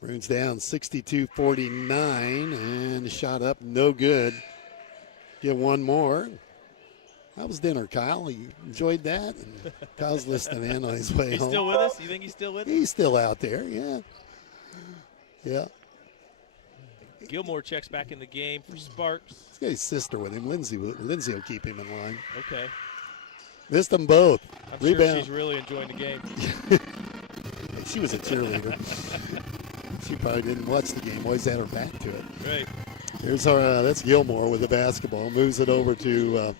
Maroons down 62-49, and shot up, no good. Get one more. How was dinner, Kyle? You enjoyed that? And Kyle's listening in on his way home. He's still with us? You think he's still with us? He's still out there, yeah. Yeah. Gilmore checks back in the game for Sparks. He's got his sister with him. Lindsay will keep him in line. Okay. Missed them both. I'm Rebound. sure she's really enjoying the game. She was a cheerleader. She probably didn't watch the game. Always had her back to it. Right. Here's our that's Gilmore with the basketball. Moves it over to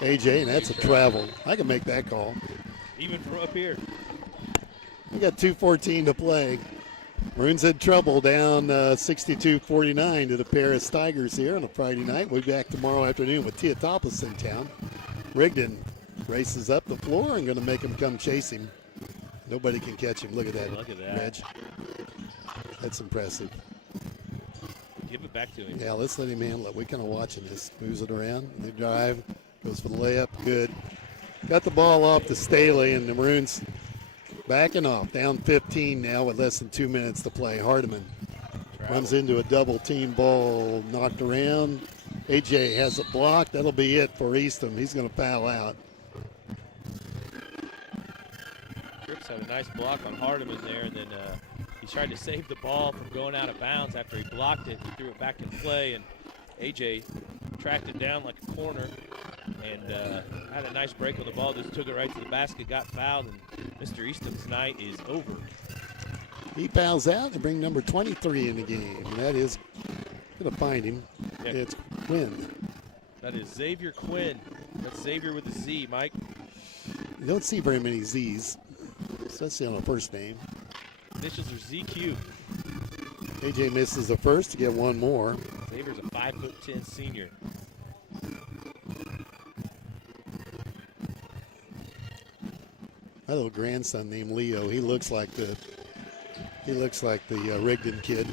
AJ, and that's a travel. I can make that call. Even from up here. We got 2:14 to play. Maroons in trouble, down 62-49 to the Paris Tigers here on a Friday night. We'll be back tomorrow afternoon with Teotopos in town. Rigdon races up the floor and going to make him come chase him. Nobody can catch him. Look at that, Reg. That's impressive. Give it back to him. Yeah, let's let him handle it. We're kind of watching this. Moves it around. They drive. Goes for the layup. Good. Got the ball off to Staley, and the Maroons backing off. Down 15 now with less than 2 minutes to play. Hardiman runs into a double team ball. Knocked around. AJ has it blocked. That'll be it for Eastham. He's going to foul out. Cripps had a nice block on Hardiman there, and then he tried to save the ball from going out of bounds after he blocked it. He threw it back in play, and AJ tracked it down like a corner and had a nice break on the ball. Just took it right to the basket, got fouled, and Mr. Eastham's night is over. He fouls out to bring number 23 in the game. And that is going to find him. Yeah. It's Quinn. That is Xavier Quinn. That's Xavier with a Z, Mike. You don't see very many Z's, especially on a first name. Initials are ZQ. AJ misses the first to get one more. Xavier's a 5'10" senior. My little grandson named Leo. He looks like the Rigdon kid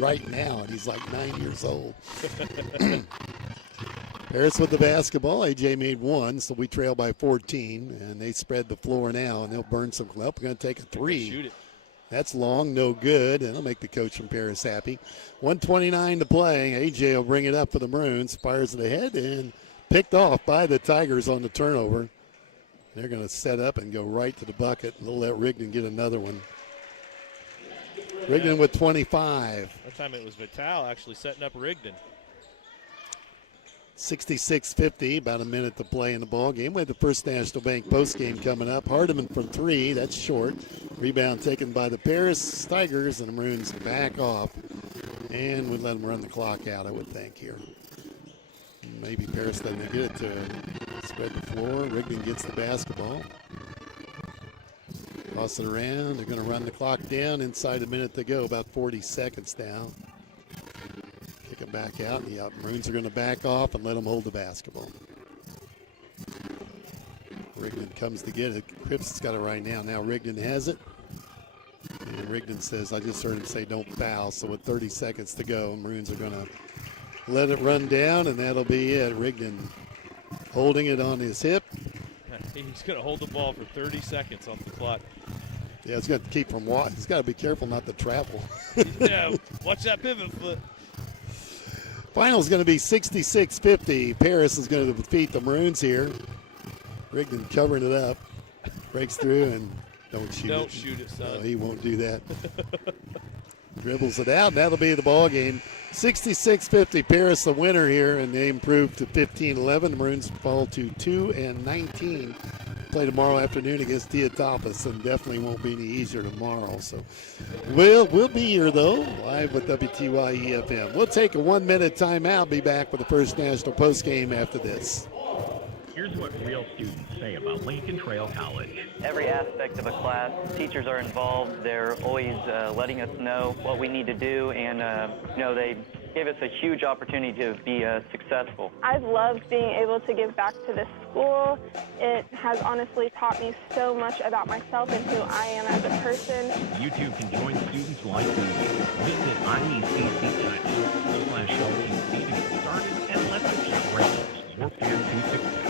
right now, and he's like 9 years old. Harris with the basketball. AJ made one, so we trail by 14, and they spread the floor now, and they'll burn some. Well, we're going to take a three. Shoot it. That's long, no good, and it'll make the coach from Paris happy. 1:29 to play. AJ will bring it up for the Maroons. Fires it ahead and picked off by the Tigers on the turnover. They're going to set up and go right to the bucket. They'll let Rigdon get another one. Rigdon with 25. That time it was Vital actually setting up Rigdon. 66-50, about a minute to play in the ball game. We have the First National Bank postgame coming up. Hardiman from three, that's short. Rebound taken by the Paris Tigers, and the Maroons back off. And we let them run the clock out, I would think, here. Maybe Paris doesn't get it to spread the floor. Rigdon gets the basketball. Toss it around. They're going to run the clock down. Inside a minute to go, about 40 seconds now. Kick it back out. The Maroons are going to back off and let them hold the basketball. Rigdon comes to get it. Cripps has got it right now. Now Rigdon has it. And Rigdon says, I just heard him say don't foul. So with 30 seconds to go, Maroons are going to let it run down, and that'll be it. Rigdon holding it on his hip. He's going to hold the ball for 30 seconds off the clock. Yeah, he's got to keep from walking. He's got to be careful not to travel. Yeah, watch that pivot foot. Final's going to be 66-50. Paris is going to defeat the Maroons here. Rigdon covering it up. Breaks through and don't shoot it. Don't shoot it, son. No, he won't do that. Dribbles it out. That'll be the ball game. 66-50. Paris the winner here, and they improved to 15-11. The Maroons fall to 2-19. Play tomorrow afternoon against Diatalpas, and definitely won't be any easier tomorrow. So we'll be here, though, live with WTYE FM. We'll take a 1-minute timeout. Be back with the First National postgame after this. Here's what real students say about Lincoln Trail College. Every aspect of a class, teachers are involved. They're always letting us know what we need to do, and they gave us a huge opportunity to be successful. I've loved being able to give back to this school. It has honestly taught me so much about myself and who I am as a person. You too can join students like me. Visit IECC.com/LTC to get started and let them straight your path to success.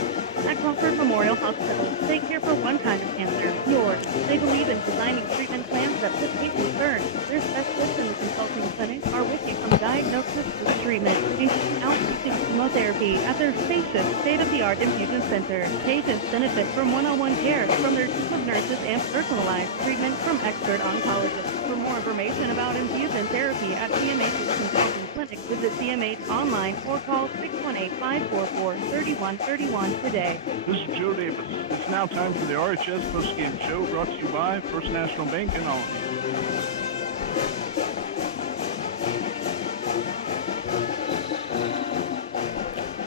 At Crawford Memorial Hospital, they care for one kind of cancer, yours. They believe in designing treatment plans that put patients first. Their specialists in the consulting clinic are with you from diagnosis to treatment, including outpatient chemotherapy at their spacious, state-of-the-art infusion center. Patients benefit from one-on-one care from their team of nurses and personalized treatment from expert oncologists. For more information about infusion therapy at CMH's consulting clinic, visit CMH online or call 618-544-3131 today. This is Joe Davis. It's now time for the RHS postgame show brought to you by First National Bank in Holland.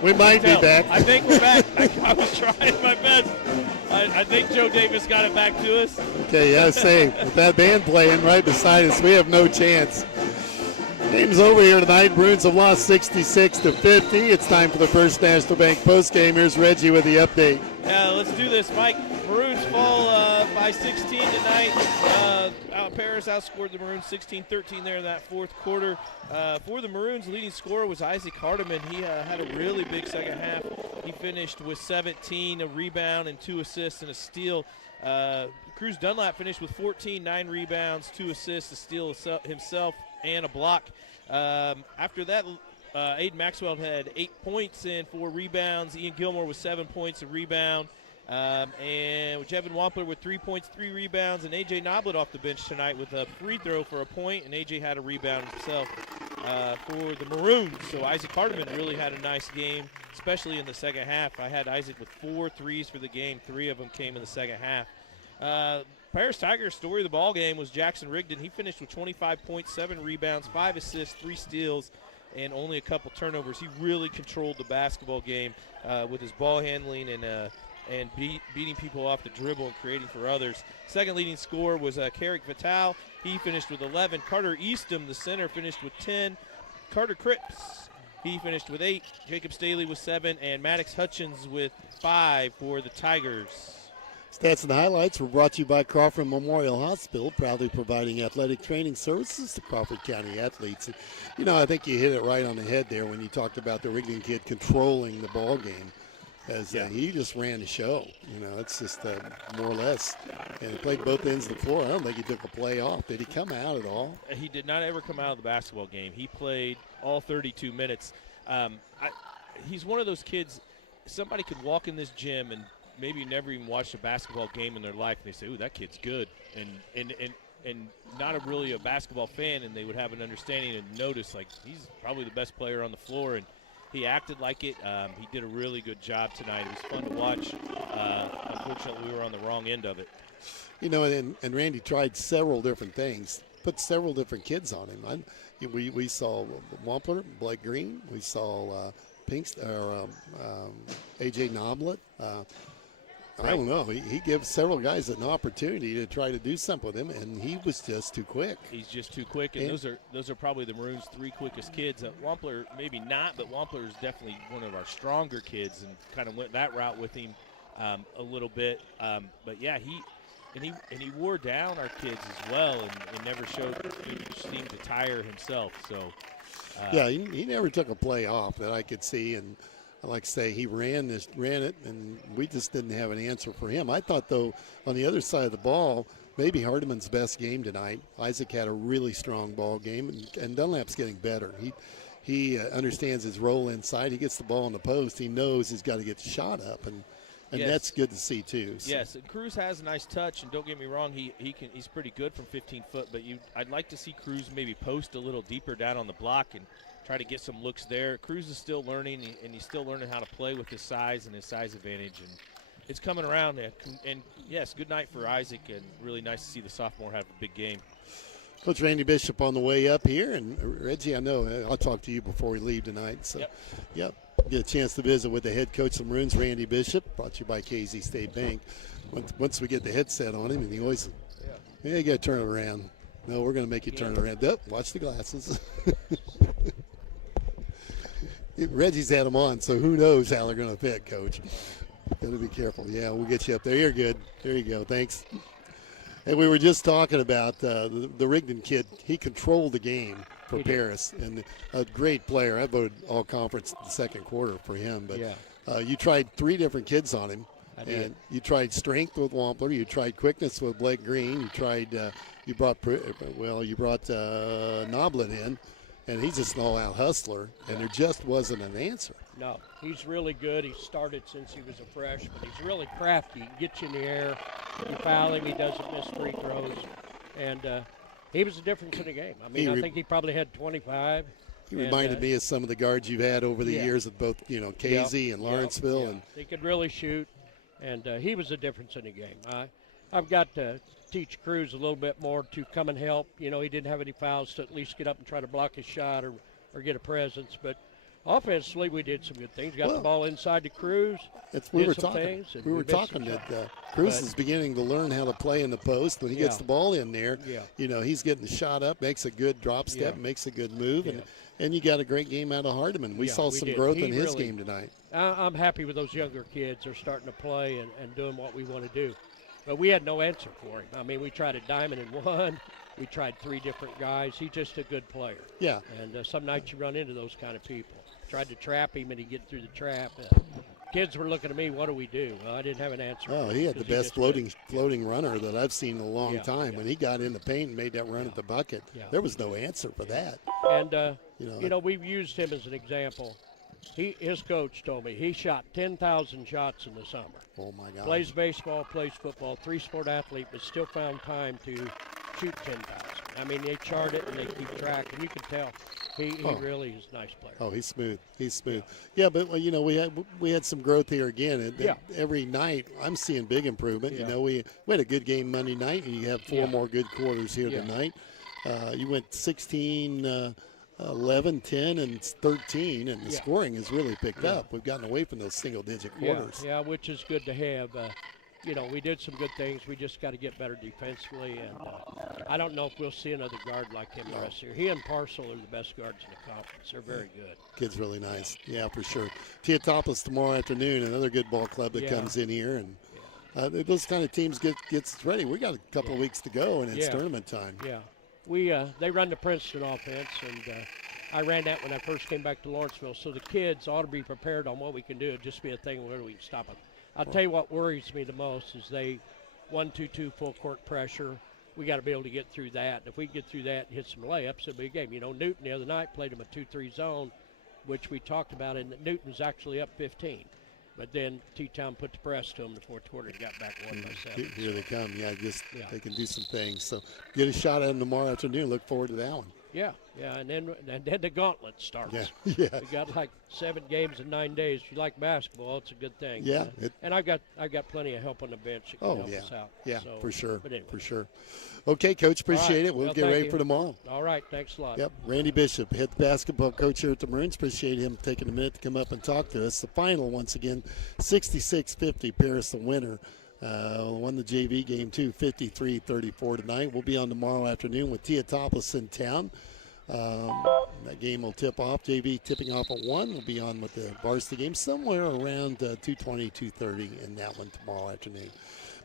We might be back. I think we're back. I was trying my best. I think Joe Davis got it back to us. Okay, yeah, say, with that band playing right beside us, we have no chance. Game's over here tonight. Bruins have lost 66-50. It's time for the First National Bank postgame. Here's Reggie with the update. Yeah, let's do this, Mike. Maroons fall by 16 tonight. Paris outscored the Maroons 16-13 there in that fourth quarter. For the Maroons, leading scorer was Isaac Hardiman. He had a really big second half. He finished with 17, a rebound, and 2 assists and a steal. Cruz Dunlap finished with 14, 9 rebounds, 2 assists, a steal himself, and a block. After that, Aiden Maxwell had 8 points and 4 rebounds. Ian Gilmore with 7 points, a rebound. And Jevin Wampler with 3 points, 3 rebounds, and A.J. Noblet off the bench tonight with a free throw for a point, and A.J. had a rebound himself for the Maroons. So Isaac Hardiman really had a nice game, especially in the second half. I had Isaac with 4 threes for the game. 3 of them came in the second half. Paris Tigers' story of the ball game was Jackson Rigdon. He finished with 25 points, 7 rebounds, 5 assists, 3 steals, and only a couple turnovers. He really controlled the basketball game with his ball handling and beating people off the dribble and creating for others. Second leading scorer was Carrick Vital. He finished with 11. Carter Eastham, the center, finished with 10. Carter Cripps, he finished with 8. Jacob Staley with 7. And Maddox Hutchins with 5 for the Tigers. Stats and highlights were brought to you by Crawford Memorial Hospital, proudly providing athletic training services to Crawford County athletes. And, I think you hit it right on the head there when you talked about the Rigdon kid controlling the ball game. As he just ran the show. It's just more or less. And he played both ends of the floor. I don't think he took a play off. Did he come out at all? He did not ever come out of the basketball game. He played all 32 minutes. He's one of those kids, somebody could walk in this gym and maybe never even watched a basketball game in their life, and they say, ooh, that kid's good. And not really a basketball fan, and they would have an understanding and notice, like, he's probably the best player on the floor. And he acted like it. He did a really good job tonight. It was fun to watch. Unfortunately, we were on the wrong end of it. And Randy tried several different things, put several different kids on him. We saw Wampler, Blake Green. We saw A.J. Noblet. I don't know. He gives several guys an opportunity to try to do something with him, and he was just too quick. He's just too quick, and those are probably the Maroons' 3 quickest kids. Wampler, maybe not, but Wampler is definitely one of our stronger kids, and kind of went that route with him a little bit. But yeah, he wore down our kids as well, and never showed. He seemed to tire himself. So yeah, he never took a play off that I could see, and I like to say he ran it, and we just didn't have an answer for him. I thought, though, on the other side of the ball, maybe Hardeman's best game tonight. Isaac had a really strong ball game, and Dunlap's getting better. He understands his role inside. He gets the ball in the post. He knows he's got to get the shot up, and yes, that's good to see too. So. Yes, Cruz has a nice touch, and don't get me wrong, he's pretty good from 15 foot. But I'd like to see Cruz maybe post a little deeper down on the block and try to get some looks there. Cruz is still learning, and he's still learning how to play with his size and his size advantage, and it's coming around. And yes, good night for Isaac, and really nice to see the sophomore have a big game. Coach Randy Bishop on the way up here, and Reggie, I know I'll talk to you before we leave tonight. So, yep, get a chance to visit with the head coach of the Maroons, Randy Bishop, brought to you by KZ State Bank. Once we get the headset on him, and he always, you got to turn it around. No, we're going to make you turn it around. Oh, watch the glasses. Reggie's had them on, so who knows how they're going to fit, Coach. Got to be careful. Yeah, we'll get you up there. You're good. There you go. Thanks. And we were just talking about the Rigdon kid. He controlled the game for Paris, and a great player. I voted all conference the second quarter for him. But you tried 3 different kids on him. And you tried strength with Wampler. You tried quickness with Blake Green. You tried you brought Noblet in. And he's just an all-out hustler, and there just wasn't an answer. No, he's really good. He started since he was a freshman. He's really crafty. He gets you in the air. You foul him, he doesn't miss free throws. And he was the difference in the game. I mean, I think he probably had 25. He reminded me of some of the guards you've had over the years at both, KZ and Lawrenceville. And he could really shoot, and he was the difference in the game. I've got to teach Cruz a little bit more to come and help. He didn't have any fouls to at least get up and try to block his shot or get a presence. But offensively, we did some good things. Got the ball inside to Cruz. We were talking that Cruz is beginning to learn how to play in the post. When he gets the ball in there, he's getting the shot up, makes a good drop step, makes a good move, and you got a great game out of Hardeman. We saw some growth in his game tonight. I'm happy with those younger kids. They're starting to play and doing what we want to do. But we had no answer for him. I mean, we tried a diamond and one. We tried 3 different guys. He's just a good player. Yeah. And some nights you run into those kind of people. Tried to trap him, and he'd get through the trap. Kids were looking at me, what do we do? Well, I didn't have an answer. Oh, he had the best floating runner that I've seen in a long time. When he got in the paint and made that run at the bucket, there was no answer for that. And, we've used him as an example. His coach told me he shot 10,000 shots in the summer. Oh, my God. Plays baseball, plays football, 3-sport athlete, but still found time to shoot 10,000. I mean, they chart it and they keep track, and you can tell he really is a nice player. Oh, he's smooth. He's smooth. Yeah, but, we had some growth here again. Every night I'm seeing big improvement. Yeah. We had a good game Monday night, and you have 4 more good quarters here tonight. You went 16 11, 10, and 13, and the scoring has really picked up. We've gotten away from those single-digit quarters. Yeah, which is good to have. We did some good things. We just got to get better defensively, and I don't know if we'll see another guard like him the rest of the year. He and Parcel are the best guards in the conference. They're very good. Kid's really nice. Yeah, for sure. Teotopolis tomorrow afternoon, another good ball club that comes in here, and those kind of teams gets ready. We got a couple of weeks to go, and it's tournament time. Yeah. They run the Princeton offense, and I ran that when I first came back to Lawrenceville. So the kids ought to be prepared on what we can do. It'll just be a thing where we can stop them. I'll tell you what worries me the most is they 1-2-2 full court pressure. We got to be able to get through that. If we get through that and hit some layups, it'll be a game. Newton the other night played them a 2-3 zone, which we talked about, and Newton's actually up 15. But then T-Town put the press to them in the fourth quarter and got back 1 by 7. Here they come. They can do some things. So get a shot at them tomorrow afternoon. Look forward to that one. Yeah, and then the gauntlet starts. Yeah. We got like 7 games in 9 days. If you like basketball, it's a good thing. Yeah. And I've got plenty of help on the bench that can help us out. Yeah, so, for sure. But anyway. For sure. Okay, Coach, appreciate it. We'll get ready for tomorrow. All right, thanks a lot. Yep, Randy Bishop, head basketball coach here at the Maroons. Appreciate him taking a minute to come up and talk to us. The final, once again, 66-50, Paris the winner. Won the JV game too, 53-34 tonight. We'll be on tomorrow afternoon with Teotopolis in town. That game will tip off. JV tipping off at 1. We'll be on with the Varsity game somewhere around 2:20, 2:30 in that one tomorrow afternoon.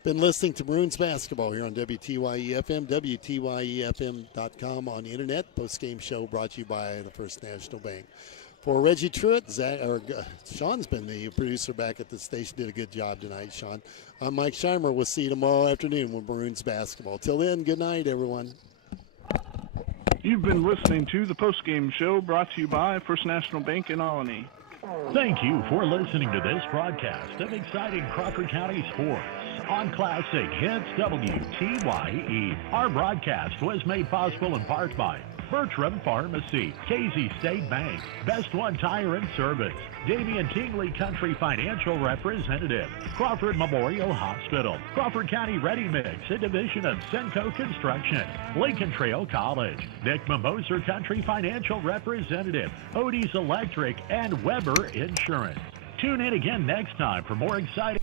Been listening to Maroons basketball here on WTYE FM, WTYEFM.com on the internet. Post-game show brought to you by the First National Bank. For Reggie Truitt, Sean's been the producer back at the station. Did a good job tonight, Sean. I'm Mike Scheimer. We'll see you tomorrow afternoon with Maroons basketball. Till then, good night, everyone. You've been listening to the postgame show brought to you by First National Bank in Albany. Thank you for listening to this broadcast of exciting Crawford County sports on Classic Hits WTYE. Our broadcast was made possible in part by Bertram Pharmacy, Casey State Bank, Best One Tire and Service, Damian Tingley Country Financial Representative, Crawford Memorial Hospital, Crawford County Ready Mix, a division of Senco Construction, Lincoln Trail College, Nick Mimoser Country Financial Representative, Odie's Electric, and Weber Insurance. Tune in again next time for more exciting